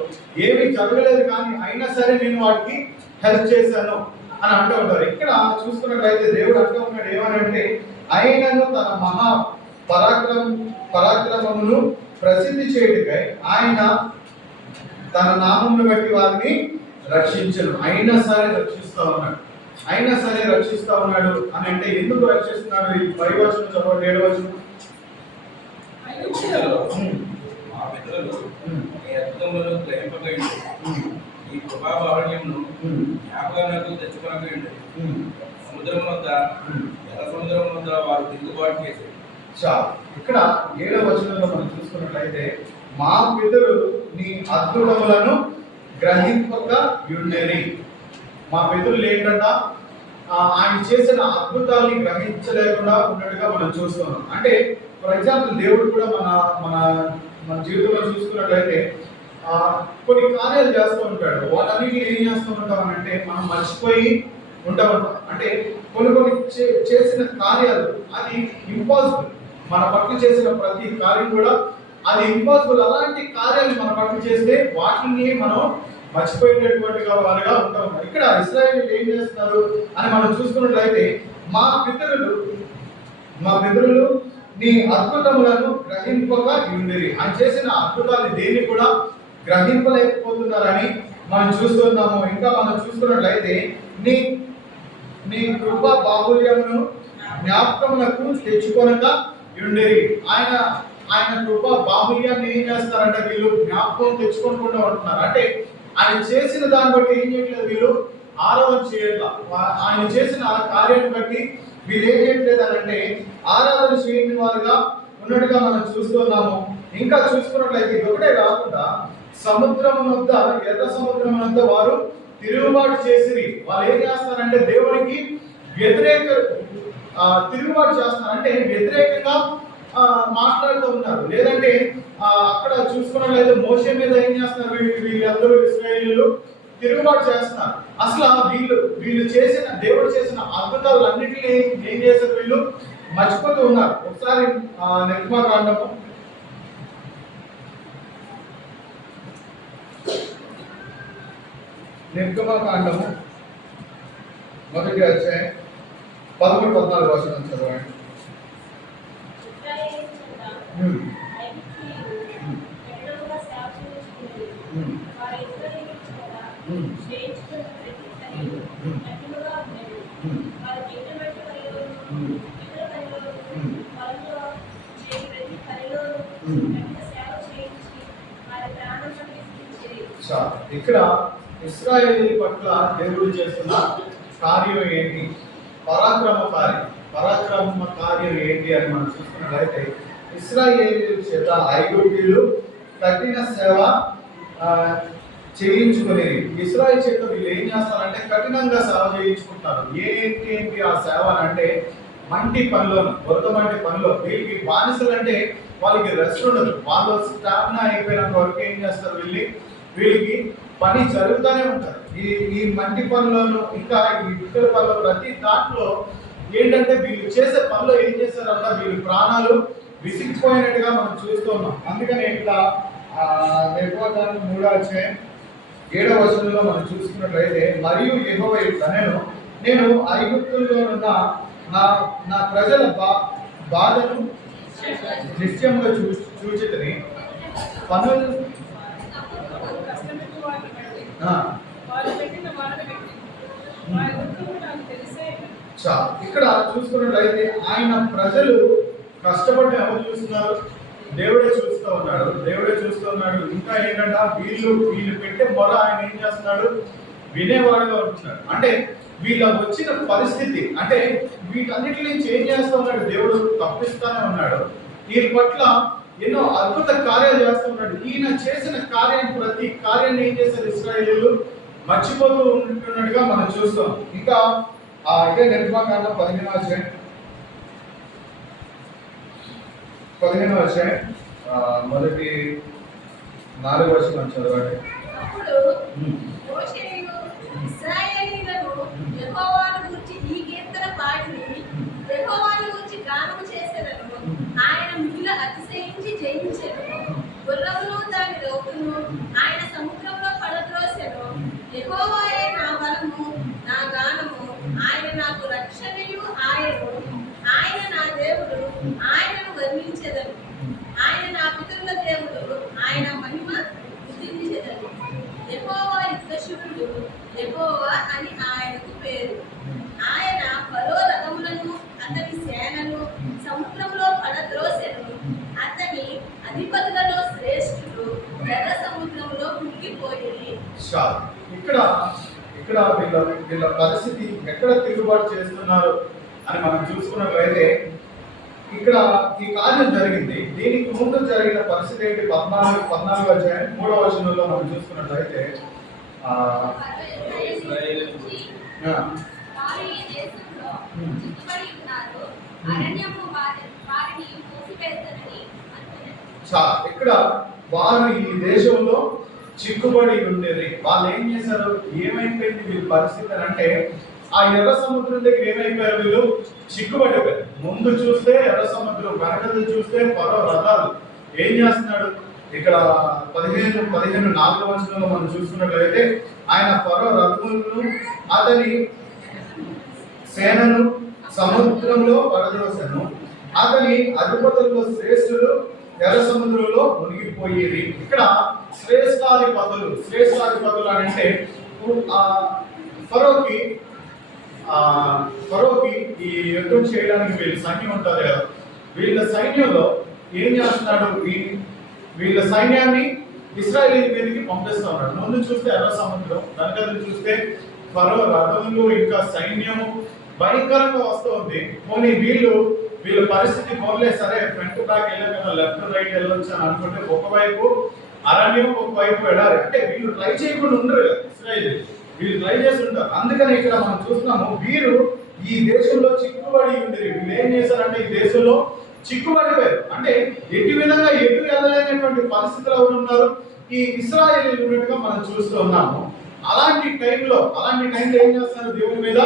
ఏమీ జరగలేదు, కానీ అయినా సరే నేను వాడికి హెల్ప్ చేశాను అని అంటూ ఉంటారు. ఇక్కడ చూసుకున్నట్లయితే దేవుడు అంటూ ఉన్నాడు ఏమనంటే, ఆయనను తన పరాక్రమమును ప్రసిద్ధి చేయుటకై ఆయన తన నామమును బట్టి వారిని రక్షించను. అయినా సరే రక్షిస్తా ఉన్నాడు అని అంటే ఎందుకు రక్షిస్తున్నాడు? ఈ 5వ వచనం చదవండి. 7వ వచనం. ఐగుప్తులో మా పితరులు నీ అద్భుతములను గ్రహింపకయుండు, ఈ కృపాబాహుళ్యమును జ్ఞాపకాలకు తెచ్చుకొనకయుండు. సముద్రం వద్ద ఎర్ర సముద్రం వద్ద వారు తిరుగుబాటు చేశారు. ఇక్కడ 7వ వచనంలో మనం చూసుకున్నట్లయితే మా పితరులు నీ అద్భుతములను గ్రహింపక యుండెరి. మా పితరులు ఏంటంట, ఆయన చేసిన అద్భుతాల్ని గ్రహించలేకుండా ఉన్నట్టుగా మనం చూస్తున్నాం. అంటే ఫర్ ఎగ్జాంపుల్ దేవుడు కూడా మన మన మన జీవితంలో చూసుకున్నట్లయితే కొన్ని కార్యాలు చేస్తూ ఉంటాడు. వాటన్నిటిని ఏం చేస్తూ ఉంటాం అంటే మనం మర్చిపోయి ఉంటామంటాం. అంటే కొన్ని చేసిన కార్యాలు అది ఇంపాసిబుల్. మన పట్ల చేసిన ప్రతి కార్యం కూడా అది ఇంపాసిబుల్. అలాంటి కార్యాలు మన పట్ల చేస్తే వాటిని మనం మర్చిపోయేటటువంటి వారుగా ఉంటాం. ఇక్కడ ఇశ్రాయేలీయులు ఏం చేస్తున్నారు అని మనం చూసుకున్నట్లయితే మా పితరులు నీ అద్భుతములను గ్రహింపక యుండిరి. ఆయన చేసిన అద్భుతాలు దేన్ని కూడా గ్రహింపలేకపోతున్నారని మనం చూస్తున్నాము. ఇంకా మనం చూసుకున్నట్లయితే నీ నీ కృప బాహుల్యమును జ్ఞాపకములకు తెచ్చుకొనక యుండిరి. ఆయన కృప బాహుల్యాన్ని ఏం చేస్తారంటే వీళ్ళు జ్ఞాపకం తెచ్చుకోకుండా ఉంటున్నారు. అంటే ఆయన చేసిన దాన్ని బట్టి ఏం చేయట్లేదు, వీళ్ళు ఆరాధన చేయట్లా. ఆయన చేసిన కార్యాన్ని బట్టి వీళ్ళు ఏం చేయట్లేదు అని అంటే ఆరాధన చేయని వారుగా ఉన్నట్టుగా మనం చూస్తున్నాము. ఇంకా చూసుకున్నట్లయితే ఇది ఒకటే కాకుండా సముద్రం వద్ద ఎర్ర సముద్రం వద్ద వారు తిరుగుబాటు చేసిరి. వాళ్ళు ఏం చేస్తారంటే దేవునికి వ్యతిరేక తిరుగుబాటు చేస్తున్నారు. అంటే వ్యతిరేకంగా మాట్లాడుతూ ఉన్నారు. లేదంటే అక్కడ చూసుకున్నట్లయితే మోషే మీద ఏం చేస్తున్నారు, వీళ్ళందరూ ఇశ్రాయేలీయులు తిరుగుబాటు చేస్తున్నారు. అసలు వీళ్ళు చేసిన దేవుడు చేసిన అద్భుతాలన్నిటినీ ఏం చేశారు, వీళ్ళు మర్చిపోతూ ఉన్నారు. ఒకసారి నిర్గమకాండము మొదటి అధ్యాయం 13-14 వచనం చదవండి. ఇక్కడ ఇశ్రాయేలు పట్ల దేవుడు చేస్తున్న కార్యం ఏంటి, పరాక్రమ కార్యం ఏంటి అని మనం చూసుకున్నట్లయితే ఇశ్రాయేలు చేత ఐగుప్తీయులు కఠిన సేవ చేయించుకుని ఇశ్రాయేలు చేత వీళ్ళు ఏం చేస్తారంటే కఠినంగా సేవ చేయించుకుంటున్నారు. ఏంటి ఆ సేవ అంటే మంటి పనిలో, వరద మంటి పనిలో వీళ్ళకి బానిసలు అంటే వాళ్ళకి రెస్ట్ ఉండదు. వాళ్ళు స్టామినా అయిపోయినంత వరకు ఏం చేస్తారు, వీళ్ళకి పని జరుగుతూనే ఉంటారు. ఈ మంటి పనులను ఇంకా ఈ ఇటుకల పనులు ప్రతి దాంట్లో ఏంటంటే వీళ్ళు చేసే పనిలో ఏం చేస్తారంట, వీళ్ళు ప్రాణాలు విసిగిపోయినట్టుగా మనం చూస్తున్నాం. అందుకని ఇట్లా నిర్వాదాన్ని 3వ అధ్యాయం 7వ వచనంలో మనం చూసుకున్నట్లయితే మరియు యెహోవా ఇట్లా నేను ఐగుప్తుల్లో ఉన్న నా ప్రజల బాధను నిశ్చయంగా చూచితిని. పనులు ఇక్కడ చూసుకున్నట్లయితే ఆయన ప్రజలు కష్టపడి ఎవరు చూస్తున్నారు, దేవుడే చూస్తూ ఉన్నాడు. ఇంకా ఏంటంటే వీళ్ళు పెట్టే మొర ఆయన ఏం చేస్తున్నాడు, వినేవాడుగా ఉంటున్నాడు. అంటే వీళ్ళ వచ్చిన పరిస్థితి అంటే వీటన్నిటి నుంచి ఏం చేస్తూ ఉన్నాడు, దేవుడు తప్పిస్తానే ఉన్నాడు. వీళ్ళ పట్ల ఎన్నో అద్భుత కార్యాలు చేస్తూ ఉన్నాడు. ఈయన చేసిన ప్రతి కార్యాన్ని ఏం చేశారు ఇశ్రాయేలీయులు మర్చిపోతూ ఉంటున్నట్టుగా మనం చూస్తాం. ఇంకా ఇదే నిర్గమకాండం 15వ అధ్యాయం మొదటి 4వ వచనం చదవండి. అప్పుడు మోషేయు ఇశ్రాయేలీయులను యెహోవాను గూర్చి ఈ కీర్తన పాడి యెహోవాను గూర్చి గానము చేసెదను. ఆయన మిగుల అతిశయించి జయించెను. గుర్రమును దాని రోగును ఆయన సముద్రంలో పడద్రోసెను. యెహోవాయే నా బలము, నా గానము, ఆయన నాకు రక్షణయు ఆయన నా దేవుడు, ఆయనను వర్ణించెదను. ఆయన నా పితరుల దేవుడు, ఆయన మహిమ స్తుతించెదను. యెహోవా యుద్ధశూరుడు, యెహోవా అని ఆయనకు పేరు. ఆయన ఫరో రథములను అతని సేనను సముద్రంలో పడద్రోసెను. అతని చాలు. ఇక్కడ ఇక్కడ వీళ్ళ వీళ్ళ పరిస్థితి ఎక్కడ తిరుగుబాటు చేస్తున్నారు అని మనం చూసుకున్నట్లయితే ఇక్కడ ఈ కార్యం జరిగింది. దీనికి ముందు జరిగిన పరిస్థితి ఏంటి? 14 అధ్యాయం 3వ వచనంలో మనం చూసుకున్నట్లయితే వారు ఈ దేశంలో చిక్కుబడి ఉన్నారు, అరణ్యము వారిని మూసివేస్తుందని అనుకున్నారు. ఇక్కడ వారు ఈ దేశంలో చిక్కుబడి ఉండేది. వాళ్ళు ఏం చేశారు? ఏమైపోయింది వీళ్ళ పరిస్థితి అని అంటే, ఆ ఎర్ర సముద్రం దగ్గర ఏమైపోయారు? వీళ్ళు చిక్కుబడిపోయారు. ముందు చూస్తే ఎర్ర సముద్రం, వెనకది చూస్తే ఫరో రథాలు. ఏం చేస్తున్నాడు? ఇక్కడ 15-4వ వచనంలో మనం చూసుకున్నట్లయితే ఆయన ఫరో రథములను అతని సేనను సముద్రంలో పడద్రోసెను, అతని అధిపతుల్లో శ్రేష్ఠులు ఎర్ర సముద్రంలో మునిగిపోయేది. ఇక్కడ శ్రేష్ఠాధిపతులు అని అంటే ఫరోకి ఈ యుద్ధం చేయడానికి వీళ్ళ సైన్యం ఉంటుంది కదా, వీళ్ళ సైన్యంలో ఏం చేస్తున్నాడు? వీళ్ళ సైన్యాన్ని ఇశ్రాయేలు మీదకి పంపిస్తా ఉన్నాడు. ముందు చూస్తే ఎర్ర సముద్రం, వెనకది చూస్తే ఫరో రథములు, ఇంకా సైన్యము భయంకరంగా వస్తూ ఉంది. పోనీ వీళ్ళ పరిస్థితి పోలే, సరే ఫ్రంట్ బ్యాక్ వెళ్ళాం కదా, లెఫ్ట్ రైట్ వెళ్ళొచ్చు అని అనుకుంటే ఒకవైపు అరణ్యం, ఒకవైపు ఎడారి. అంటే వీళ్ళు ట్రై చేయకుండా ఉండరు కదా ఇశ్రాయేలు, వీళ్ళు ట్రై చేసి ఉంటారు. అందుకని ఇక్కడ మనం చూస్తున్నాము, వీరు ఈ దేశంలో చిక్కుబడి ఉండేది. వీళ్ళు ఏం చేశారంటే ఈ దేశంలో చిక్కుబడిపోయారు. అంటే ఎటు విధంగా ఎటు వెళ్ళలేనటువంటి పరిస్థితులు ఎవరు ఉన్నారు? ఈ ఇశ్రాయేలీలు ఉన్నట్టుగా మనం చూస్తూ ఉన్నాము. అలాంటి టైంలో ఏం చేస్తున్నారు? దేవుని మీద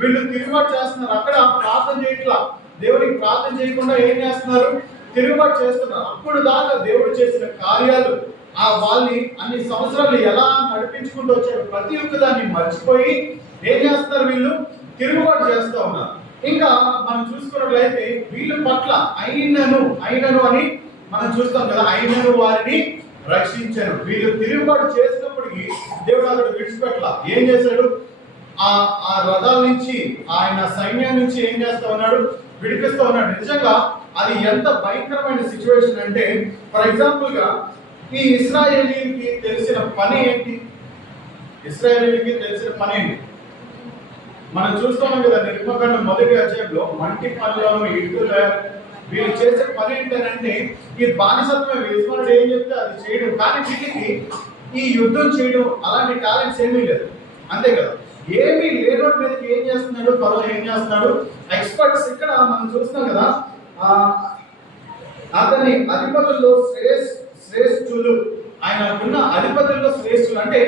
వీళ్ళు తిరుగుబాటు చేస్తున్నారు. అక్కడ ప్రార్థన చేయట్లా, దేవుడికి ప్రార్థన చేయకుండా ఏం చేస్తున్నారు? తిరుగుబాటు చేస్తున్నారు. అప్పుడు దాకా దేవుడు చేసిన కార్యాలు, వాళ్ళని అన్ని సంవత్సరాలు ఎలా నడిపించుకుంటూ వచ్చారు, ప్రతి ఒక్క దాన్ని మర్చిపోయి ఏం చేస్తున్నారు? వీళ్ళు తిరుగుబాటు చేస్తూ ఉన్నారు. ఇంకా మనం చూసుకున్నట్లయితే వీళ్ళ పట్ల అయినను అని మనం చూస్తాం కదా, అయినను వారిని రక్షించాను. వీళ్ళు తిరుగుబాటు చేసినప్పటికీ దేవుడు అక్కడ విడిచిపెట్ల. ఏం చేశాడు? ఆ రథాల నుంచి, ఆయన సైన్యం నుంచి ఏం చేస్తా ఉన్నాడు? విడిపిస్తూ ఉన్నాడు. నిజంగా అది ఎంత భయంకరమైన సిచ్యువేషన్ అంటే, ఫర్ ఎగ్జాంపుల్ గా ఈ ఇశ్రాయేలీకి తెలిసిన పని ఏంటి? మనం చూస్తున్నాం కదా, నిర్మకాండం 1వ అధ్యాయంలో మంటి పనులను ఇటుల వీళ్ళు చేసే పని ఏంటంటే ఈ బానిసత్వం. యజమానుడు ఏం చెప్తే అది చేయడం, కానీ వీటికి ఈ యుద్ధం చేయడం అలాంటి టాలెంట్స్ ఏమీ లేదు, అంతే కదా. ఏమీ లేనోటి మీదకి ఏం చేస్తున్నాడు ఫరో? ఏం చేస్తున్నాడు? ఎక్స్పర్ట్స్. ఇక్కడ మనం చూస్తున్నాం కదా, అతని అధిపతుల్లో శ్రేష్ఠులు, ఆయన ఉన్న అధిపతుల్లో శ్రేష్ఠులు అంటే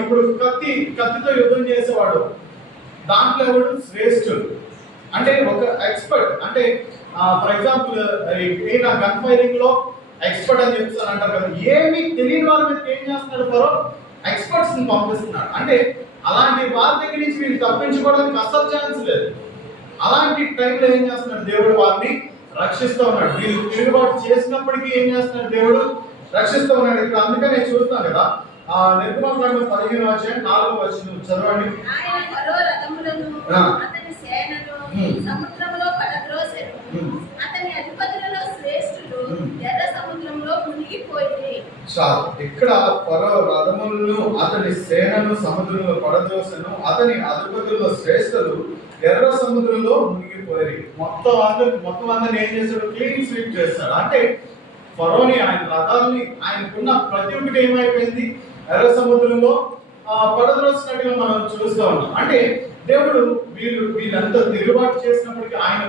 ఇప్పుడు కత్తితో యుద్ధం చేసేవాడు, దాంట్లో ఎవడు? శ్రేష్ఠుడు. అంటే ఒక ఎక్స్పర్ట్. అంటే ఫర్ ఎగ్జాంపుల్ ఈయన గన్ ఫైరింగ్ లో ఎక్స్పర్ట్ అని చెప్తాను అంటారు కదా. ఏమీ తెలియని వాళ్ళ మీద ఏం చేస్తున్నాడు ఫరో? ఎక్స్పర్ట్స్ ని పంపిస్తున్నాడు. అంటే అలాంటి వాళ్ళ దగ్గర నుంచి వీళ్ళు తప్పించుకోవడానికి అసలు ఛాన్స్ లేదు. అలాంటి టైంలో ఏం చేస్తున్నాడు? దేవుడు వారిని రక్షిస్తూ ఉన్నాడు. వీళ్ళు తిరుగుబాటు చేసినప్పటికీ ఏం చేస్తున్నాడు? దేవుడు రక్షిస్తూ ఉన్నాడు. ఇక్కడ అందుకనే చూస్తాం కదా, నిర్గమకాండం 15వ అధ్యాయం 4వ వచనం చదవండి. ఆయన ఫరో రథములను అతని సేనను సముద్రంలో పడద్రోసెను, అతని అధిపతులలో శ్రేష్ఠులు ఎర్ర సముద్రంలో మునిగిపోయి. ఇక్కడ ఫరో రథములను అతని సేనను సముద్రంలో పడద్రోసెను, అతని అధిపతుల్లో శ్రేష్ఠులు ఎర్ర సముద్రంలో మునిగిపోయి. మొత్తం అందరిని ఏం చేశాడు? క్లీన్ స్వీప్ చేస్తాడు. అంటే ఫరోని, ఆయన రథాలని, ఆయనకున్న ప్రతి ఒక్కటి ఏమైపోయింది? ఎర్ర సముద్రంలో పడద్రోసినట్టుగా మనం చూస్తూ ఉన్నాం. అంటే దేవుడు వీళ్ళంతా తిరుగుబాటు చేసినప్పటికీ ఆయన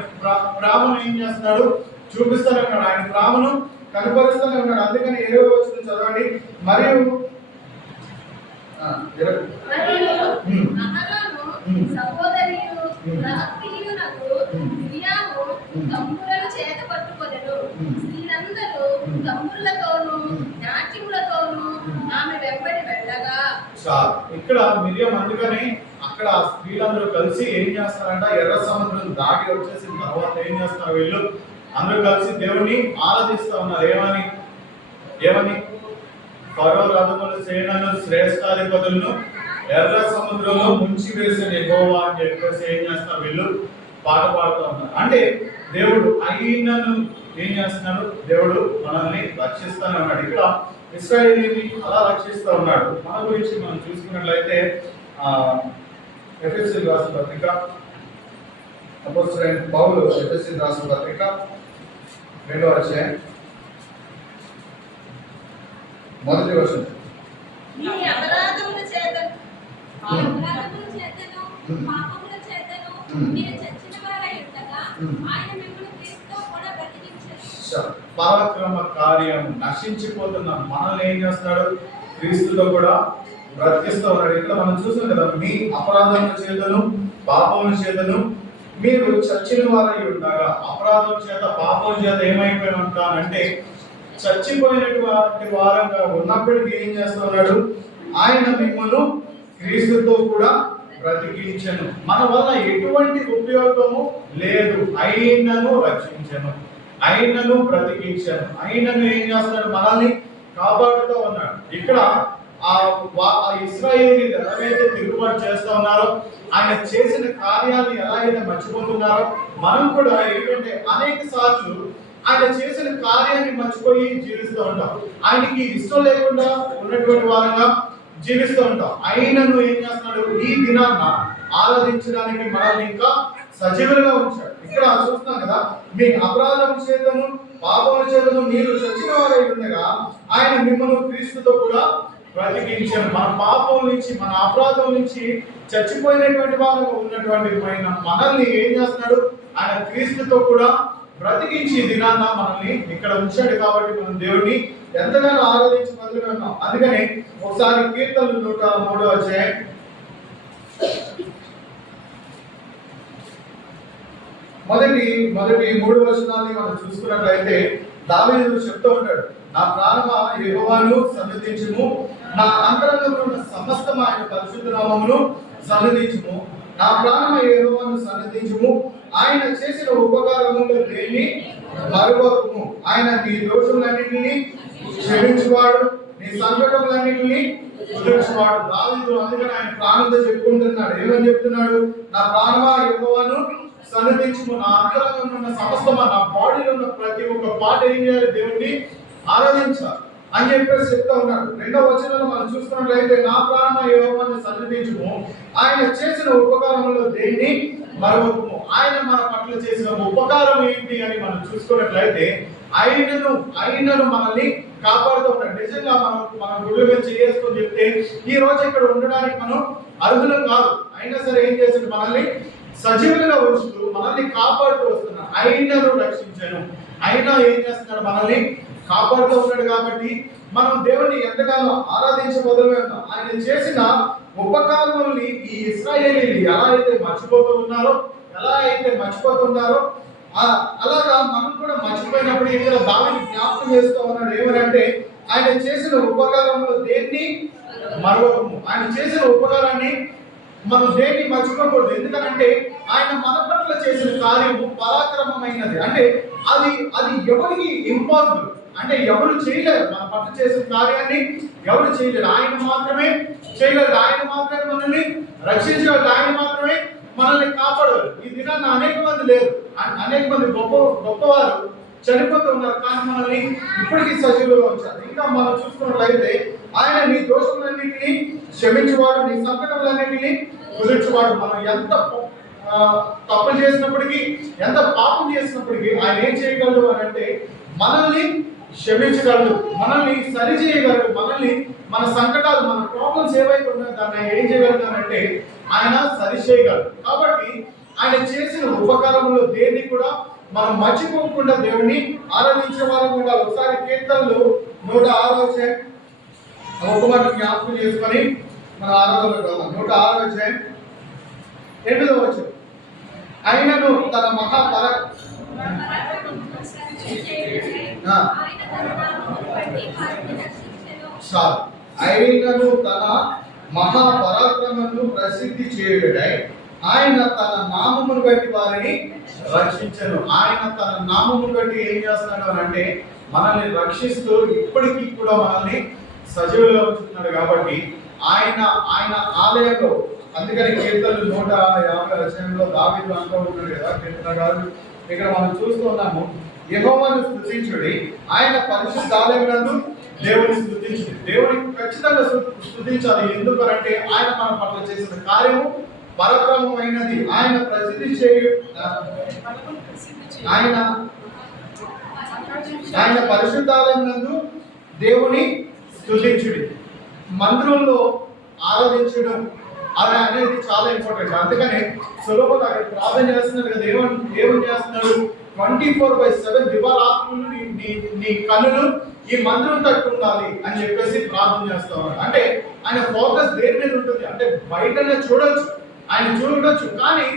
ప్రేమను ఏం చేస్తున్నాడు? చూపిస్తానే ఉన్నాడు. ఆయన ప్రేమను కనపరుస్తూనే ఉన్నాడు. అందుకని 20వ వచనం చదవండి. మరియు సహోదరియు రహస్యయునకు మిరియాము తంబురలు చేత పట్టుకొనెను. స్త్రీలందరూ తంబురలతోనూ నాట్యములతోనూ ఆమె వెంబడి వెళ్ళగా. ఇక్కడ మిరియం అందుకని అక్కడ స్త్రీలందరూ కలిసి ఏం చేస్తారంట? ఎర్ర సముద్రం దాటి వచ్చేసిన తర్వాత ఏం చేస్తున్నారు? వీళ్ళు అందరూ కలిసి దేవుణ్ణి ఆరాధిస్తూ ఉన్నారు. ఏమని? ఫరో రథముల సేనను శ్రేష్ఠాధిపతులను ఎర్ర సముద్రంలో ముంచి వేసిన యెహోవా అని చెప్పేసి ఏం చేస్తున్నారు? వీళ్ళు పాట పాడుతూ ఉన్నారు. అంటే దేవుడు అయినను ఏం చేస్తున్నాడు? దేవుడు మనల్ని రక్షిస్తూనే ఉన్నాడు. ఇక్కడ ఇశ్రాయేలీని అలా రక్షిస్తూ ఉన్నాడు. మన గురించి మనం చూసుకున్నట్లయితే ఎఫెసీయులకు రాసిన పత్రిక, అపోస్తలుడైన పౌలు ఎఫెసీయులకు రాసిన పత్రిక 2వ అధ్యాయం 1వ వచనం. మీ అపరాధముల చేతను పాపముల చేతను మీరు చచ్చిన వారై ఉండగా ఆయన మిమ్మల్ని క్రీస్తుతో కూడా బ్రతికించెను. పరాక్రమ కార్యం నశించిపోతున్న మనల్ని ఏం చేస్తాడు? క్రీస్తుతో కూడా బ్రతికిస్తూ ఉన్నాడు. ఇక్కడ మనం చూసాం కదా, మీ అపరాధముల చేతను పాపముల చేతను మీరు చచ్చిన వారై ఉండగా. అపరాధం చేత పాపం చేత ఏమైపోయి ఉంటానంటే చచ్చిపోయినటువంటి వారంగా ఉన్నప్పటికీ ఏం చేస్తున్నాడు? ఆయన మిమ్మల్ని క్రీస్తుతో కూడా బ్రతికించను. మన వల్ల ఎటువంటి ఉపయోగము లేదు, అయినను రక్షించను, అయినను బ్రతికించను, అయినను ఏం చేస్తున్నాడు? మనల్ని కాపాడుతూ ఉన్నాడు. ఇక్కడ ఆ ఇశ్రాయేలీయులు ఎలాగైతే తిరుగుబాటు చేస్తూ ఉన్నారో, ఆయన చేసిన కార్యాలు ఎలా అయితే మర్చిపోతున్నారో, మనం కూడా ఏంటంటే అనేక సార్లు ఆయన చేసిన కార్యాన్ని మర్చిపోయి జీవిస్తూ ఉంటాం. ఆయనకి ఇష్టం లేకుండా ఉన్నటువంటి వారంగా జీవిస్తూ ఉంటాం. ఆయనను ఏం చేస్తున్నాడు? ఈ దినాన్న ఆరాధించడానికి మనల్ని ఇంకా సజీవులుగా ఉంచాడు. ఇక్కడ చూస్తున్నాం కదా, మీ అపరాధం చేతను పాపముల చేతను మీరు చచ్చిన వారై ఉండగా ఆయన మిమ్మల్ని క్రీస్తుతో కూడా బ్రతికించాడు. మన పాపం నుంచి, మన అపరాధం నుంచి చచ్చిపోయినటువంటి వారు ఉన్నటువంటి మనల్ని ఏం చేస్తున్నాడు? ఆయన క్రీస్తుతో కూడా బ్రతికించి దినాన్న మనల్ని ఇక్కడ ఉంచాడు. కాబట్టి మనం దేవుడిని ఎంతగానో ఆరాధించి బతుకుని ఉన్నాం. అందుకని ఒకసారి కీర్తనలు 103వ అధ్యాయం 3 వచనాన్ని మనం చూసుకున్నట్లయితే దావీదు చెప్తూ ఉంటాడు, నా ప్రాణమా యెహోవాను సన్నిధించుము, నా అంతరంగంలో ఉన్న సమస్తం ఆయన పరిశుద్ధ నామమును సన్నిధించుము. నా ప్రాణమా యెహోవాను సన్నిధించుము, ఆయన చేసిన ఉపకారములు దేన్ని మరువకుము. ఆయన నీ దోషములన్నిటిని క్షమించువాడు, నీ సంకటములన్నిటిని కుదుర్చువాడు. దావీదు అందుకని ఆయన ప్రాణంతో చెప్పుకుంటున్నాడు. ఏమని చెప్తున్నాడు? నా ప్రాణమా యెహోవాను సన్నిధించుము, నా అంతరంగంలో ఉన్న సమస్తమా, నా బాడీలో ఉన్న ప్రతి ఒక్క పాట ఏం చేయాలి? దేవుడిని ఆరాధించాలి అని చెప్పేసి చెప్తా ఉన్నాడు. 2వ వచనంలో మనం చూసుకున్నట్లయితే నా ప్రాణమా యెహోవాను సన్నిధించుము, ఆయన చేసిన ఉపకారములో దేన్ని మరవకుము. ఆయన మన పట్ల చేసిన ఉపకారం ఏంటి అని మనం చూసుకున్నట్లయితే ఆయనను మనల్ని కాపాడుతూ ఉన్నాడు. నిజంగా మన గుడి మీద చేసుకొని చెప్తే ఈ రోజు ఇక్కడ ఉండడానికి మనం అర్హులం కాదు. అయినా సరే ఏం చేశాడు? మనల్ని సజీవులుగా ఉంచుతూ మనల్ని కాపాడుతూ వస్తున్నాడు. ఆయనను రక్షించాను, అయినా ఏం చేస్తున్నాడు? మనల్ని కాపాడుతూ ఉన్నాడు. కాబట్టి మనం దేవుని ఎంతగానో ఆరాధించబోదమే ఉన్నాం. ఆయన చేసిన ఉపకారముల్ని ఈ ఇశ్రాయేలీయులు ఎలా అయితే మర్చిపోతున్నారో అలాగా మనం కూడా మర్చిపోయినప్పుడు ఇక్కడ దావీదు జ్ఞాపకం చేస్తూ ఉన్నాడు. ఏమనంటే ఆయన చేసిన ఉపకారంలో దేన్ని మరవకము. ఆయన చేసిన ఉపకారాన్ని మనం దేన్ని మర్చిపోకూడదు. ఎందుకనంటే ఆయన మన పట్ల చేసిన కార్యము పరాక్రమమైనది. అంటే అది ఎవరికి ఇంపాసిబుల్, అంటే ఎవరు చేయలేరు. మన పట్ల చేసిన కార్యాన్ని ఎవరు చేయలేరు, ఆయన మాత్రమే చేయగలరు. ఆయన మాత్రమే మనల్ని రక్షించగలరు, ఆయన మాత్రమే మనల్ని కాపాడగలరు. ఈ దినాన్ని అనేక మంది లేరు, అనేక మంది గొప్పవారు చనిపోతూ ఉన్నారు, కానీ మనల్ని ఇప్పటికీ సజీవులుగా ఉంచారు. ఇంకా మనం చూసుకున్నట్లయితే ఆయన నీ దోషములన్నిటినీ క్షమించువాడు, నీ సంకటములన్నిటినీ కుదుర్చువాడు. మనం ఎంత తప్పు చేసినప్పటికీ, ఎంత పాపం చేసినప్పటికీ ఆయన ఏం చేయగలడు అని అంటే మనల్ని క్షమించగలడు, మనల్ని సరి చేయగలడు, మనల్ని మన సంకటాలు, మన ప్రాబ్లమ్స్ ఏవైతే ఉన్నాయో దాన్ని ఏం చేయగలడు అంటే ఆయన సరి చేయగలడు. కాబట్టి ఆయన చేసిన ఉపకారంలో దేన్ని కూడా మనం మర్చిపోకుండా దేవుణ్ణి ఆరాధించే వాళ్ళం ఉండాలి. ఒకసారి కీర్తనలు 106 ఒక మాట జ్ఞాపకం చేసుకొని మన ఆరాధనలో 106 8వ వచనం. ఆయనను తన ఆయనను తన మహాపరాక్రమను ప్రసిద్ధి చేయుడై ఆయన తన నామమును బట్టి వారిని రక్షించను. ఆయన తన నామమును బట్టి ఏం చేస్తున్నాడు అని అంటే మనల్ని రక్షిస్తూ ఇప్పటికీ కూడా మనల్ని సజీవులుగా ఉంచుతున్నాడు. కాబట్టి ఆయన ఆలయంలో, అందుకని కీర్తనలు 150 దావీదు అంటూ ఉన్నాడు కదా కీర్తనగారు. ఇక్కడ మనం చూస్తున్నాము, యెహోవాను స్తుతించుడి, ఆయన పరిశుద్ధ ఆలయమునందు దేవుని స్తుతించండి. దేవుని ఖచ్చితంగా స్తుతించాలి. ఎందుకంటే ఆయన మన పట్ల చేసిన కార్యము పరాక్రమమైనది. ఆయన ప్రసిద్ధి చేయు ఆయన పరిశుద్ధాలయందు దేవుని స్తుతించుడి. మందిరంలో ఆరాధించడం అలా అనేది చాలా ఇంపార్టెంట్. అందుకనే సులభంగా అక్కడ ప్రార్థన చేస్తున్నారు కదా, ఏమని చేస్తున్నాడు? 24/7 దివారాత్రులు నీ కన్నులు ఈ మందిరం తట్టు ఉండాలి అని చెప్పేసి ప్రార్థన చేస్తా ఉన్నాడు. అంటే ఆయన ఫోకస్ దేని మీద ఉంటుంది అంటే బయటనే చూడొచ్చు, ఆయన చూడొచ్చు, కానీ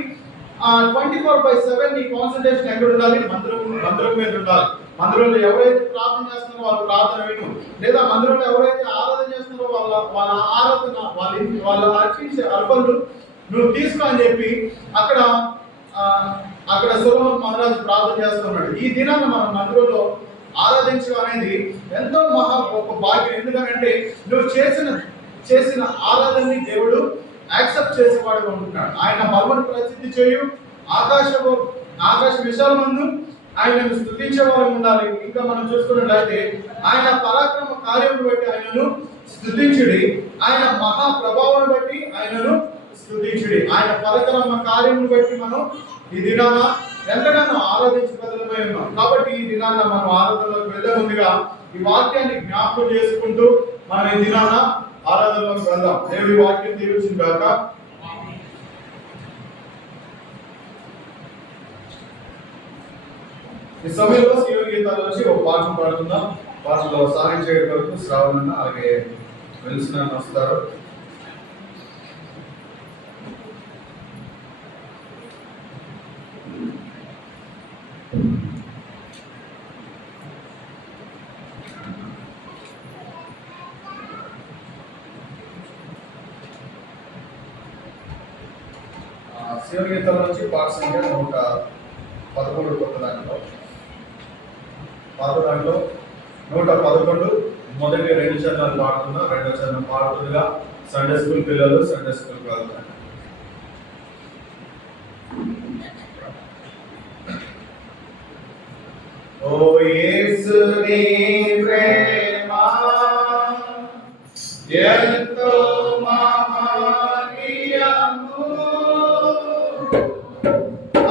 24/7 నీ కాన్సన్ట్రేషన్ ఎక్కడ ఉండాలి? మందిరం మీద ఉండాలి. మందిరంలో ఎవరైతే ప్రార్థన చేస్తున్నారో వాళ్ళ ప్రార్థన విను, లేదా మందిరంలో ఎవరైతే ఆరాధన చేస్తున్నారో వాళ్ళ ఆరాధన వాళ్ళు అర్పించే అర్పణలు నువ్వు తీసుకో అని చెప్పి అక్కడ సొలొమోను మహారాజు ప్రార్థన చేస్తున్నాడు. ఈ దినాన్ని మనం మందిరంలో ఆరాధించడం అనేది ఎంతో మహా గొప్ప భాగ్యం. ఎందుకంటే నువ్వు చేసిన ఆరాధనని దేవుడు యాక్సెప్ట్ చేసేవాడుగా ఉంటున్నాడు. ఆయన మర్మను ప్రసిద్ధి చేయు, ఆకాశ విశాలమందు ఆయనను స్తుతించే వారు ఉండాలి. ఇంకా మనం చూసుకున్నట్లయితే ఆయన పరాక్రమ కార్యమును బట్టి ఆయనను స్తుతించుడి, ఆయన మహా ప్రభావం బట్టి ఆయనను స్తుతించుడి. ఆయన పరాక్రమ కార్యమును బట్టి మనం ఈ దినాన ఎంతగానో ఆరాధించి బదులమై ఉన్నాం. కాబట్టి ఈ దినాన మనం ఆరాధనలోకి వెళ్ళే ముందుగా ఈ వాక్యాన్ని జ్ఞాపకం చేసుకుంటూ మనం ఈ దినాన ఆరాధనలోకి వెళ్దాం. దేవుడి వాక్యం దీవించింది గాక. ఈ సమయంలో శివ గీతాల నుంచి ఒక పాఠం పాడుకుందాం. పాటలో సహాయం చేయడం వరకు శ్రావణ అలాగే వెలిసిన వస్తారు. శివ గీతాల నుంచి పాట సంఖ్య 111 కొత్త దాంట్లో, పాత దాంట్లో 111 మొదటి 2 చరణాలు పాడుతున్నా, 2వ చరణం పాడుతుందిగా సండే స్కూల్ పిల్లలు సండే స్కూల్కి వెళ్తారు. ఓ యేసు నీ ప్రేమ ఎంతో మహనీయము,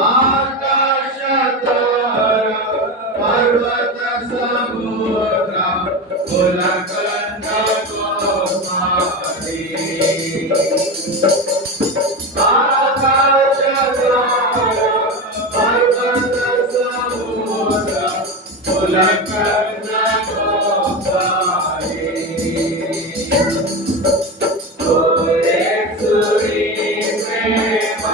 ఆకాశ తార పర్వత సముద్ర ఉలకండ కోపారి, ఆకాశ తార పర్వత సముద్ర ఉలకండ కోపారి. ఓ యేసు నీ ప్రేమ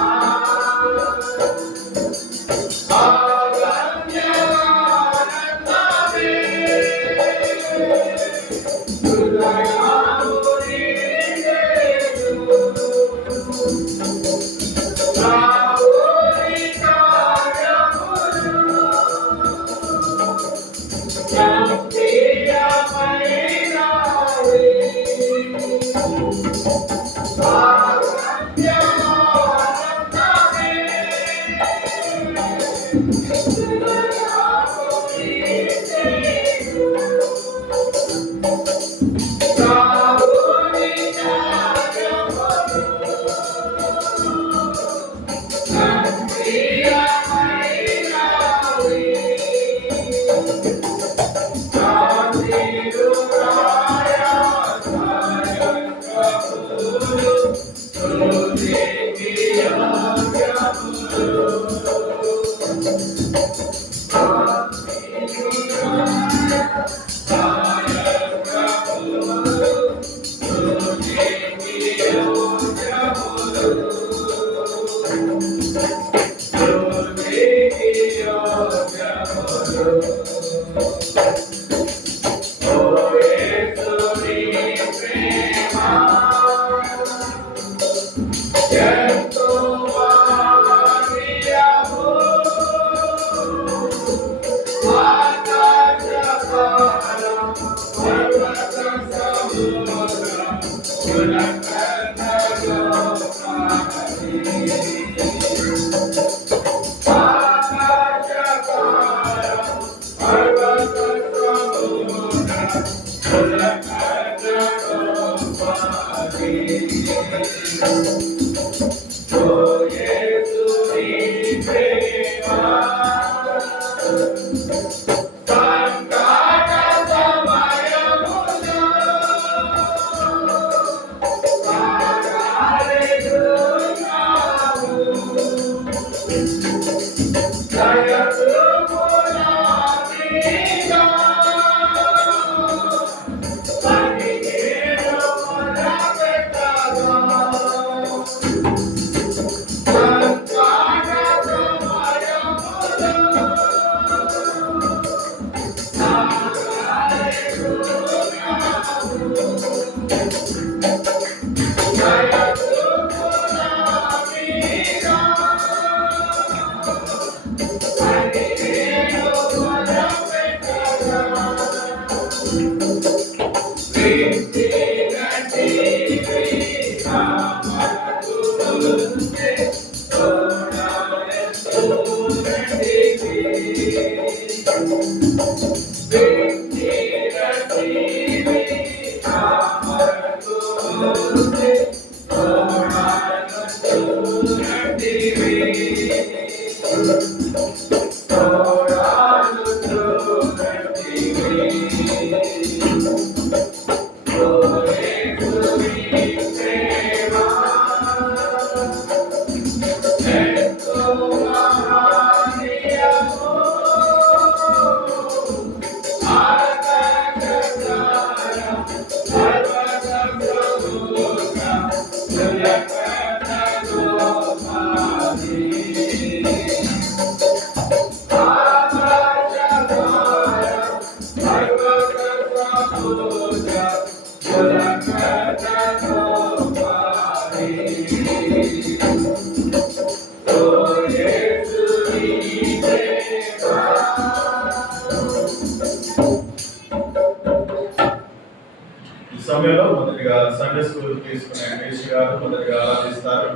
ఈ సమయంలో మొదటిగా సండే స్కూల్ తీసుకునే మేషి గారు మొదటిగా ఆరాధిస్తారు.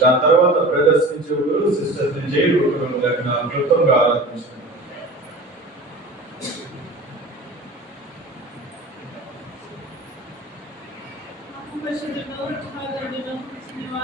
దాని తర్వాత బ్రదర్స్ నుంచి ఒకరు, సిస్టర్స్ నుంచి ఒకరు లేక క్లుప్తంగా ఆరాధించారు. పరిశుద్ధుడు